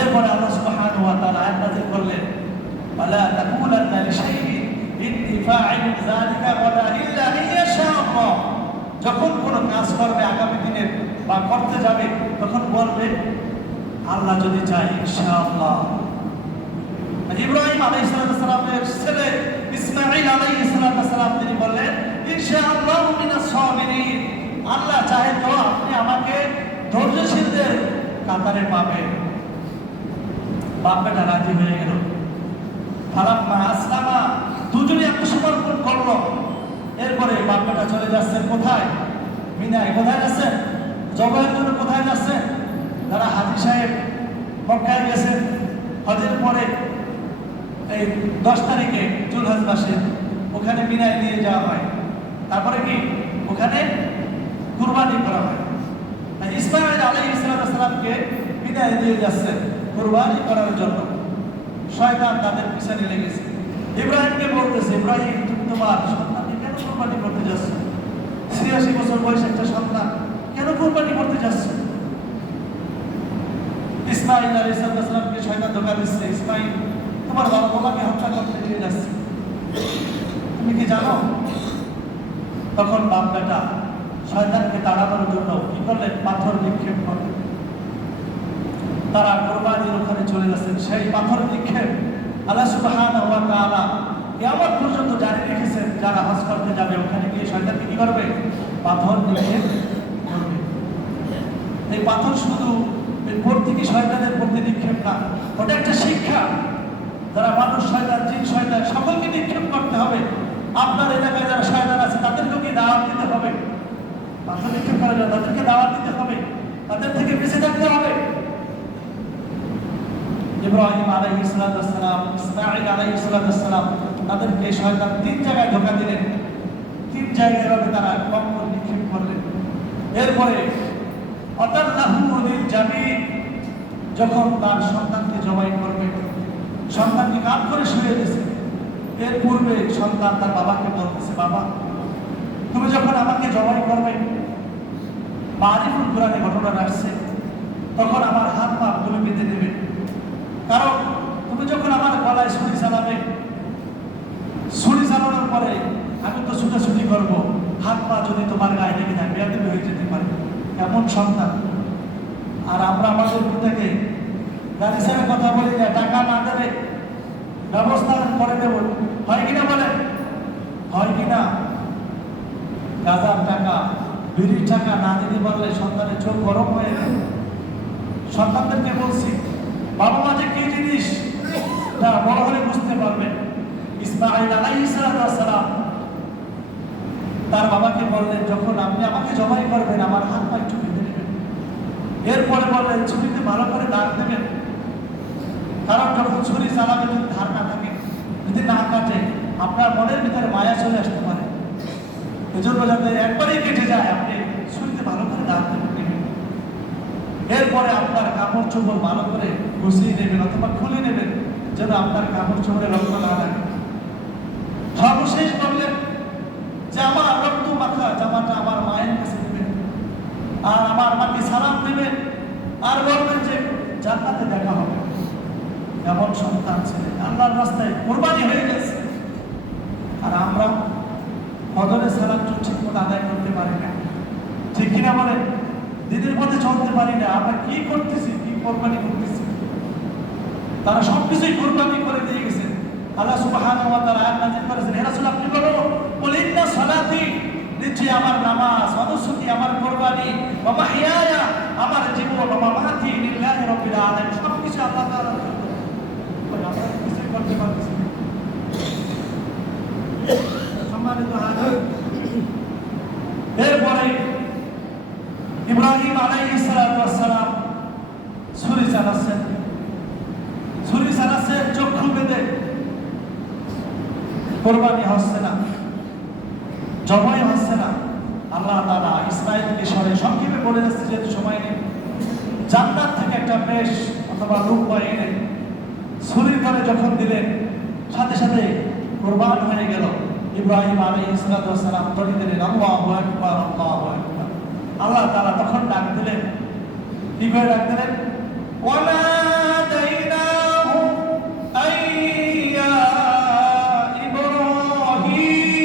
এরপরে আল্লাহ সুবহানাহু ওয়া তাআলা আয়াত নাযিল করলেন, ওয়ালা তাকুলান্না লিশাইইন ইন্নী ফাআইলুন যালিকা ওয়ালা ইল্লা ইনশাআল্লাহ। যখন কোনো কাজ করবে আগামী দিনের বা করতে যাবে তখন বলবে আল্লাহ যদি চায় ইনশাআল্লাহ। ইব্রাহিম আলাইহিস সালামের ছেলে ইসমাঈল আলাইহিস সালাম তিনি বললেন ইনশাআল্লাহ মিনাস সাবিরিন, আল্লাহ চাহে তো আপনি আমাকে ধৈর্যশীলদের কাতারে পাবেন। বাপ্পাটা রাজি হয়ে গেল। ফালাম্মা আসলামা, দুজনে আত্মসমর্পণ করলো। এরপরে বাপ্পাটা চলে যাচ্ছেন কোথায়? মিনায়। কোথায় যাচ্ছেন? জবাইয়ের জন্য কোথায় যাচ্ছেন? যারা হাজী সাহেব মক্কায় গেছেন হজের পরে এই 10 তারিখে জুলহজ মাসে ওখানে মিনায় নিয়ে যাওয়া হয়। তারপরে কি ওখানে কুরবানি করা হয়। ইসমাঈল আলাইহিস সালামকে মিনায় নিয়ে যাচ্ছেন কুরবানি করার জন্য। শয়তান তাদের পিছনে লেগেছে। ইব্রাহিমকে বলতেছে, ইব্রাহিম তুমি তোমার সন্তানকে কেন কুরবানি করতে যাচ্ছ? 86 বছর বয়সে একটা সন্তান কেন কুরবানি করতে যাচ্ছ? ইসমাঈল আলাইহিস সালামকে শয়তান ধোঁকা দিচ্ছে, ইসমাঈল তোমার বাবা তোমাকে হত্যা করতে নিয়ে যাচ্ছে, তুমি কি জানো? তখন বাপ বেটা শয়তানকে তাড়ানোর জন্য কি করলেন? পাথর নিক্ষেপ করলেন। তারা কুরবানির ওখানে চলে যাচ্ছেন। সেই পাথর নিক্ষেপ আল্লাহ সুবহানাহু ওয়া তাআলা কিয়ামত পর্যন্ত জারি রেখেছেন, যারা হজ করতে যাবে ওখানে গিয়ে শয়তানকে কি করবে? পাথর নিক্ষেপ করবে। এই পাথর শুধু প্রত্যেকই শয়তানের প্রতি নিক্ষেপ না, ওটা একটা শিক্ষা। যারা মানুষ শয়তান, জিন শয়তান সকলকে নিক্ষেপ করতে হবে। আপনার এলাকায় যারা শয়তান আছে তাদেরকেও কি দাওয়াত দিতে হবে? পাথর নিক্ষেপ করার জন্য তাদেরকে দাওয়াত দিতে হবে, তাদের থেকে বেঁচে থাকতে হবে। ইব্রাহিম আলাইহিস সালাম, ইসমাঈল আলাইহিস সালাম তাদেরকে শয়তান 3 জায়গায় ধোঁকা দিলেন। 3 জায়গায় এভাবে তারা পাথর নিক্ষেপ করলেন। এরপরে আতাল্লাহু লিল জামিন, যখন তার সন্তানকে জবাই করবে, সন্তানকে কাঁধ করে শুয়ে দিয়েছে। এর পূর্বে সন্তান তার বাবাকে বলতেছে, বাবা তুমি যখন আমাকে জবাই করবে, মারিফুল কোরআনে ঘটনা আসছে, তখন আমার হাত পা তুমি বেঁধে দেবে। কারণ তুমি যখন আমার গলায় ছুরি চালাবে, ছুরি চালানোর পরে আমি তো ছুটাছুটি করবো, হাত পা যদি তোমার গায়ে লেগে যায় বেয়াদবি হয়ে যেতে পারে। এমন সন্তান। আর আমরা আমাদের পিতাকে গাড়ি ছেড়ে কথা বলি না, টাকা না দেবে ব্যবস্থা করে দেব, হয় কিনা বলেন? হয় কিনা? গাঁজার টাকা, বিড়ির টাকা না দিতে পারলে সন্তানের চোখ গরম হয়ে যায়। সন্তানদেরকে বলছি, বাবা মা যে কি জিনিস তা বড় হলে বুঝতে পারবেন। ইসমাঈল আলাইহিস সালাম তার বাবাকে বললেন, যখন আপনি আমাকে জবাই করবেন আমার হাত পা একটু বেঁধে নেবেন। এরপরে বললেন ছুরিতে ভালো করে দাগ দেবেন, কারণ যখন ছুরি চালাবে যদি ধার না থাকে, যদি না কাটে আপনার মনের ভিতরে মায়া চলে আসতে পারে। এজন্য যাতে একবারই কেটে যায় আপনি ছুরিতে ভালো করে দাগ দেবেন। এরপরে আপনার কাপড় চোপড় ভালো করে গুছিয়ে নেবেন অথবা খুলে নেবেন, যেন আপনার কাপড় চোপড়ে রক্ত না লাগে। সর্বশেষ বললেন যে আমার রক্ত মাখা জামাটা আমার মায়ের কাছে দেবেন, আর আমার মাকে সালাম দেবেন, আর বলবেন যে জান্নাতে দেখা হবে। এমন সন্তান ছিলেন, আল্লাহর রাস্তায় কুরবানি হয়ে গেছে। আর আমরা ফজরের সালাতটা ঠিকমতো আদায় করতে পারি না, ঠিক কিনা বলেন? দিনের পথে চলতে পারি না। আমরা কি করতেছি, কি কুরবানি করতেছি? তারা সবকিছুই কুরবানি করে দিয়ে গেছে। আল্লাহ সুবহানাহু ওয়া তাআলা আয়াত নাযিল করেছেন, হে রাসূল আপনি বলো, কুল ইন্না সালাতি, নিশ্চয়ই আমার নামাজ, অনুসুতি, আমার কুরবানি, ওয়া মাহইয়ায়া, আমার জীবন, ওয়া মামাতি লিল্লাহি রাব্বিল আলামিন, সবকিছু আল্লাহ তাআলার জন্য। আমরা কিছু করতে পারছি না। সম্মানিত হাজির, এরপরে ইব্রাহিম আলাইহিস সালাম ছুরি চালাচ্ছেন, চক্ষু বেঁধে। কোরবানি হচ্ছে না, জবাই হচ্ছে না। আল্লাহ তাআলা ইসমাঈলকে সরে সংক্ষেপে বলে যাচ্ছে, যেহেতু সময় নেই, জান্নাত থেকে একটা মেষ অথবা রূপা এনে ছুরির করে যখন দিলেন, সাথে সাথে কোরবান হয়ে গেল। ইব্রাহিম আলাইহিস সালাম দড়ি দিলেন, আল্লাহু আকবার, আল্লাহু আকবার। আল্লাহ তাআলা তখন ডাক দিলেন, কি করে ডাক দিলেন? ওয়ানাদাইনাহু আইয়া ইব্রাহিম।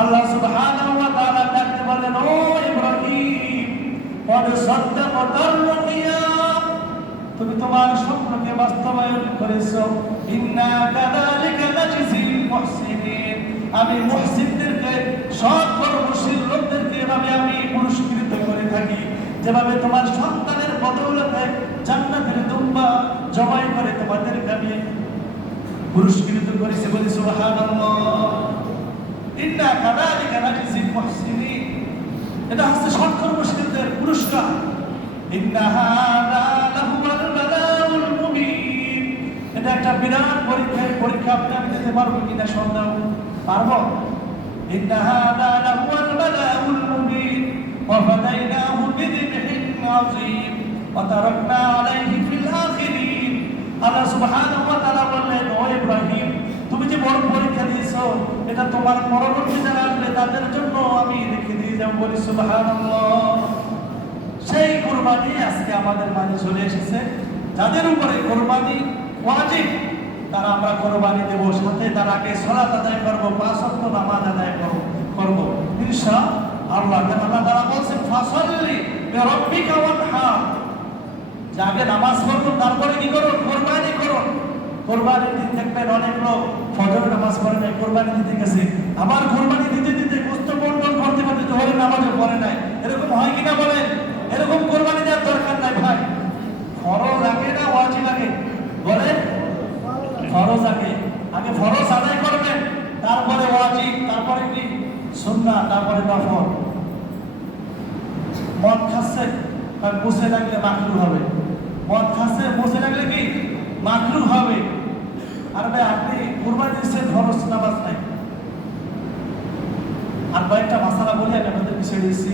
আল্লাহ সুবহানাহু ওয়া তাআলা ডাকতে বললেন, ও ইব্রাহিম, ক্বাদ সাদ্দাকতার তোমার স্বপ্নকে বাস্তবায়ন করেছো। ইন্না কাযালিকা নাজজিল মুহসিনিন, আমি মুহসিনদেরকে, সৎ কর্মশীল লোকদেরকে এভাবে আমি পুরস্কৃত করে থাকি, যেভাবে তোমার সন্তানের বদৌলতে জান্নাতের দুম্বা জবাই করে তোমাদেরকে আমি পুরস্কৃত করেছি। বলি সুবহানাল্লাহ। ইন্না কাযালিকা নাজজিল মুহসিনিন, এটা হচ্ছে সৎ কর্মশীলদের পুরস্কার। ইন্না হাযা লাহুল বালাউল মুবিন, এটা একটা বিরাট পরীক্ষা আপনি আমি দিতে পারবো কিনা সন্দেহ, পারবো? ইন্না হাযা লাহুল বালাউল মুবিন ওয়া ফাদাইনাহু বিযিবহিন আযীম ওয়া তারাকনা আলাইহি ফিল আখিরিন। আল্লাহ সুবহানাহু ওয়া তাআলা বললেন, ও ইব্রাহিম, তুমি যে বড় পরীক্ষা দিয়েছো, এটা তোমার পরবর্তী যারা আসবে তাদের জন্য আমি রেখে দিয়ে যাব। বলি সুবহানাল্লাহ। সেই কুরবানি আজকে আমাদের মাঝে চলে এসেছে। যাদের উপরে কুরবানি ওয়াজিব, তারা আমরা কুরবানি দেব, সাথে তার আগে সালাত আদায় করব, 5 ওয়াক্ত নামাজ আদায় করব ইনশাআল্লাহ। আল্লাহ তাআলা বলেন, ফাসাল্লি লিরাব্বিকা ওয়ানহার, যে আগে নামাজ পড়ো, তারপরে কি করো? কুরবানি করো। কুরবানির দিন দেখবেন অনেক লোক ফজর নামাজ পড়ে নাই, কুরবানি দিতে গেছে, আবার কুরবানি দিতে দিতে গোশত বন্টন করতে করতে জোহরের নামাজও পড়ে নাই। এরকম হয় কিনা বলেন? এরকম কুরবানি দেওয়ার দরকার নাই ভাই। ফরজ আগে না ওয়াজিব আগে? বলেন ফরজ আগে। আগে ফরজ আদায় করবেন, তারপরে ওয়াজিব, তারপরে কি সুন্নাহ, তারপরে নফল। মদ খাচ্ছে, মুছে লাগলে মাকরুহ হবে। মদ খাচ্ছে, মুছে লাগলে কি মাকরুহ হবে। আর ভাই আপনি কুরবানি দিচ্ছেন, ফরজ নামাজ নাই। আর কয়েকটা মাসালা বলি আমি আপনাদের পিছিয়ে দিচ্ছি,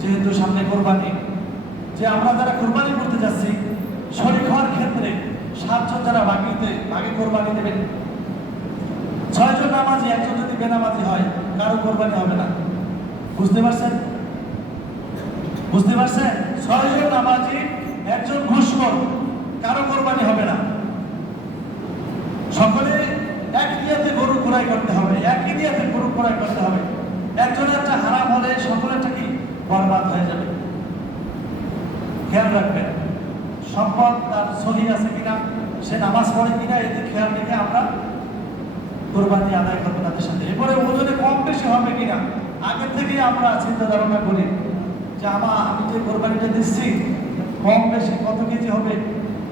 যেহেতু সামনে কুরবানি। যে আমরা যারা কুরবানি করতে যাচ্ছি, শরীক হওয়ার ক্ষেত্রে 7 জন যারা বাকি কুরবানি দেবেন, 6 জন নামাজি, একজন যদি বেনামাজি হয়, কারো কুরবানি হবে না। বুঝতে পারছেন? বুঝতে পারছেন? 6 জন নামাজি, একজন ঘুষখোর, কারো কুরবানি হবে না। সকলে এক নিয়তে গরু ক্রয় করতে হবে, একই নিয়তে গরু ক্রয় করতে হবে। একজনের একটা হারাম হলে সকলেরটা কি বরবাদ হয়ে যাবে। খেয়াল রাখবেন, সম্পদ তার সহি আছে কিনা, সে নামাজ পড়ে কিনা, এতে খেয়াল রেখে আমরা কুরবানি আদায় করবো তাদের সাথে। এরপরে ওজনে কম বেশি হবে কিনা আগে থেকে আমরা চিন্তা ধারণা করি, যে আমি যে কুরবানিটা দিচ্ছি কম বেশি কত কেজি হবে,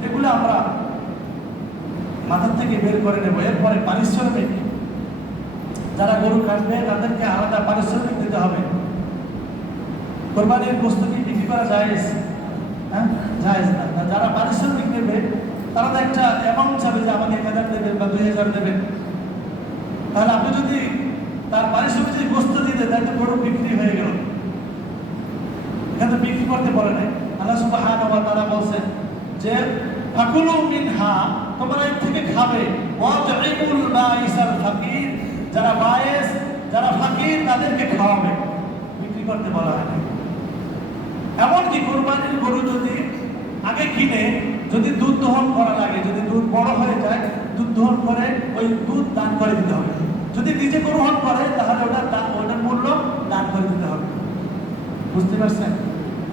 এগুলো আমরা মাথার থেকে বের করে নেব। এরপরে পারিশ্রমিক, যারা গরু কাটবে তাদেরকে আলাদা পারিশ্রমিক দিতে হবে। কোরবানির বস্তু কি বিক্রি করা জায়েজ? হ্যাঁ, জায়েজ না। যারা পারিশ্রমিক নেবে তারা তো একটা অ্যামাউন্ট চাবে, যে আমাকে 1000 দেবেন বা 2000 দেবেন। তাহলে আপনি যদি তার পারিশ্রমিক যদি বস্তু দিতে, তাহলে তো গরু বিক্রি হয়ে গেল। এখানে বিক্রি করতে বলে নাই। আল্লাহ সুবহানাহু ওয়া তাআলা বলছেন যে ফাকুলু মিনহা, তোমরা এর থেকে খাবে, ওয়াতইমুল বাইসাল ফাকির, যারা বায়েস, যারা ফাকির, তাদেরকে খাওয়াবে। বিক্রি করতে বলা হয় না। এমনকি কুরবানির গরু যদি আগে কিনে, যদি দুধ দহন করা লাগে, যদি দুধ বড় হয়ে যায়, দুধ দহন করে ওই দুধ দান করে দিতে হবে। যদি নিজে গরু হন করে, তাহলে ওটার মূল্য দান করে দিতে হবে। বুঝতে পারছেন?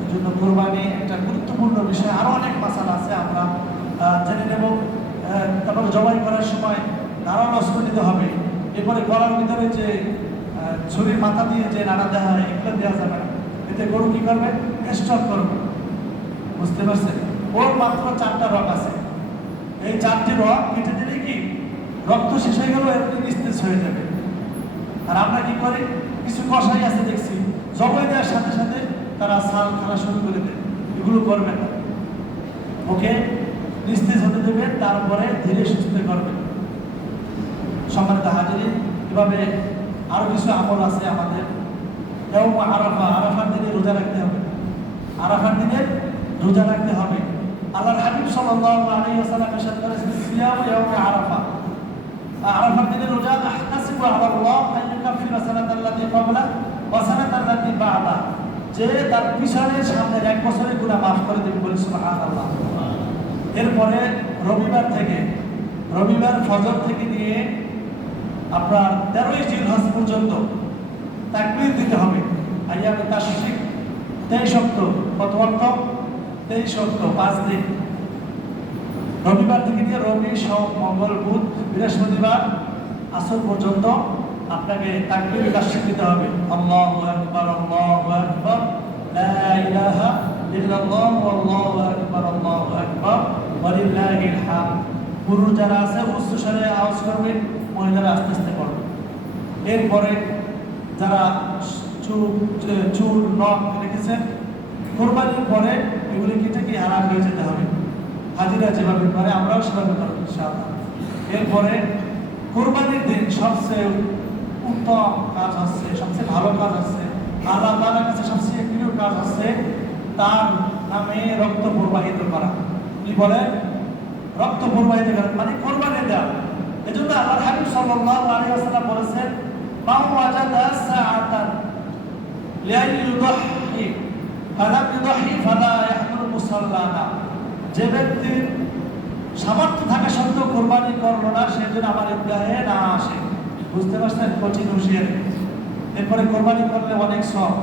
এই জন্য কুরবানি একটা গুরুত্বপূর্ণ বিষয়। আরো অনেক মাসালা আছে, আমরা জেনে নেব। তারপরে জবাই করার সময় ধারালো অস্ত্র নিতে হবে। এরপরে গলার ভিতরে যে ছুরির মাথা দিয়ে যে নাড়া দেওয়া হয়, এগুলো দেওয়া যাবে না। এতে গরু কি করবে? স্টপ করবে। বুঝতে পারছেন? ওর মাত্র 4টা রক আছে। এই 4টি রক কেটে দিলে কি রক্ত শেষ হয়ে গেল, এমনি নিস্তেজ হয়ে যাবে। আর আমরা কি করি, কিছু কষাই আছে দেখছি, জবাই দেওয়ার সাথে সাথে তারা সাল খাওয়া শুরু করে দেয়। এগুলো করবে না। ওকে নিস্তেজ হতে দেবে, তারপরে ধীরে সুস্থে করবে। সম্মানিত হাজিরিন, এভাবে আরো কিছু আমল আছে আমাদের। ইয়াউম আরাফা, আরাফার দিনে রোজা রাখতে হবে। আরাফার দিনে রোজা রাখতে হবে। আল্লাহর হাবিব সাল্লাল্লাহু আলাইহি ওয়াসাল্লাম ইরশাদ করেছেন, সিয়াম ইয়াউম আরাফা, আরাফার দিনে রোজা, আহতাসিবু আলাল্লাহ আন ইউকাফিরা সানাতাল্লাতী ক্বাবলা ওয়া সানাতাল্লাতী বা'দা, যে তার পিছনের সামনের 1 বছরের গুনাহ মাফ করে দেবে। বলি সুবহানাল্লাহ। এরপরে রবিবার ফজর থেকে নিয়ে আপনার 13ই জিলহজ পর্যন্ত তাকবীর দিতে হবে। আইয়ামে তাশরিক 23 অক্ট, কত অক্ট? 23 অক্ট, 5 দিন। রবিবার থেকে নিয়ে রবি, সোম, মঙ্গল, বুধ, বৃহস্পতিবার আসর পর্যন্ত আপনাকে তাকবীর তাসবিহ দিতে হবে। আল্লাহু আকবার, আল্লাহু আকবার, লা ইলাহা ইল্লাল্লাহ, আল্লাহু আকবার, আল্লাহু আকবার, ওয়ালিল্লাহিল হামদ। পুরুষ যারা আছে উচ্চ স্বরে আওয়াজ করবে, মহিলারা আস্তে আস্তে পড়বে। এরপরে যারা চুল নখ রেখেছেন, কোরবানির পরে এগুলি কেটে কি হারাম হয়ে যেতে হবে। হাজিরা যেভাবে করে আমরাও সেভাবে করব ইনশাআল্লাহ। এরপরে কোরবানির দিন সবচেয়ে উত্তম কাজ হচ্ছে, সবচেয়ে ভালো কাজ হচ্ছে, আল্লাহ তাআলার কাছে সবচেয়ে প্রিয় কাজ হচ্ছে তার নামে রক্ত প্রবাহিত করা। কি বলে? রক্ত প্রবাহিত করা মানে কোরবানি দেওয়া। এজন্য আল্লাহর হাবিব সাল্লাল্লাহু আলাইহি ওয়াসাল্লাম বলেছেন, মান ওয়াজাদা সাআতান লিয়াইয়ুদহি ফালাম ইউদহি ফালা ইয়াহমুল মুসাল্লানা। যে ব্যক্তি সামর্থ্য থাকা সত্ত্বেও কোরবানি করলো না, সে যেন আমার ঈদগাহে না আসে। বুঝতে পারছেন? কঠিন হুঁশিয়ারি। এরপরে কোরবানি করলে অনেক সওয়াব।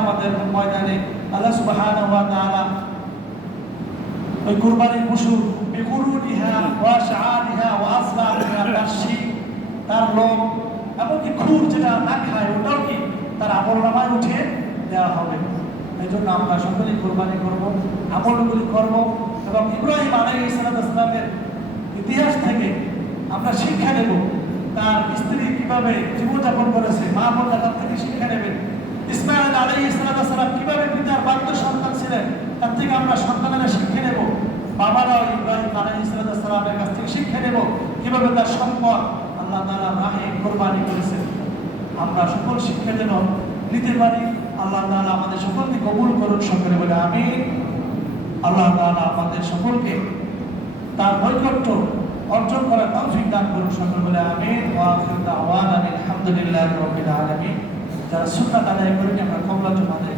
আমাদের ময়দানে আল্লাহ সুবহানাহু ওয়া তাআলা ওই কোরবানির পশু বিকুরুনিহা ওয়া শাআরিহা ওয়া আসলামিহা, তার শিং, তার লোম, এমনকি খুর যেটা না খায় ওটাও কি তার আমলনামায় উঠিয়ে দেওয়া হবে। এই জন্য আমরা সকলেই কোরবানি করব, আমলগুলি করব এবং ইব্রাহিম আলাইহিস সালামের ইতিহাস থেকে আমরা শিক্ষা নেব। তার স্ত্রী কিভাবে জীবনযাপন করেছে, মা বোনরা তার থেকে শিক্ষা নেবেন। ইসমাঈল আলাইহিস সালাম কিভাবে পিতার বাধ্য সন্তান ছিলেন, তার থেকে আমরা সন্তানেরা শিক্ষা নেব। বাবারাও ইব্রাহিম আলাইহিস সালামের কাছ থেকে শিক্ষা নেব কিভাবে তার সম্পদ আল্লাহ তাআলার রাহে কোরবানি করেছেন। আমরা সকল শিক্ষা যেন নিতে পারি। আল্লাহ তাআলা আমাদের সকলকে কবুল করুন, সকলে বলে আমিন। আল্লাহ তাআলা আমাদের সকলকে তার নৈকট্য অর্জন করার তৌফিক দান করুন, সকলে বলে আমিন। ওয়া আখিরু দাওয়ানা আলহামদুলিল্লাহি রাব্বিল আলামিন। যারা সুন্নাত আদায় করেন আমরা কবুল আদায়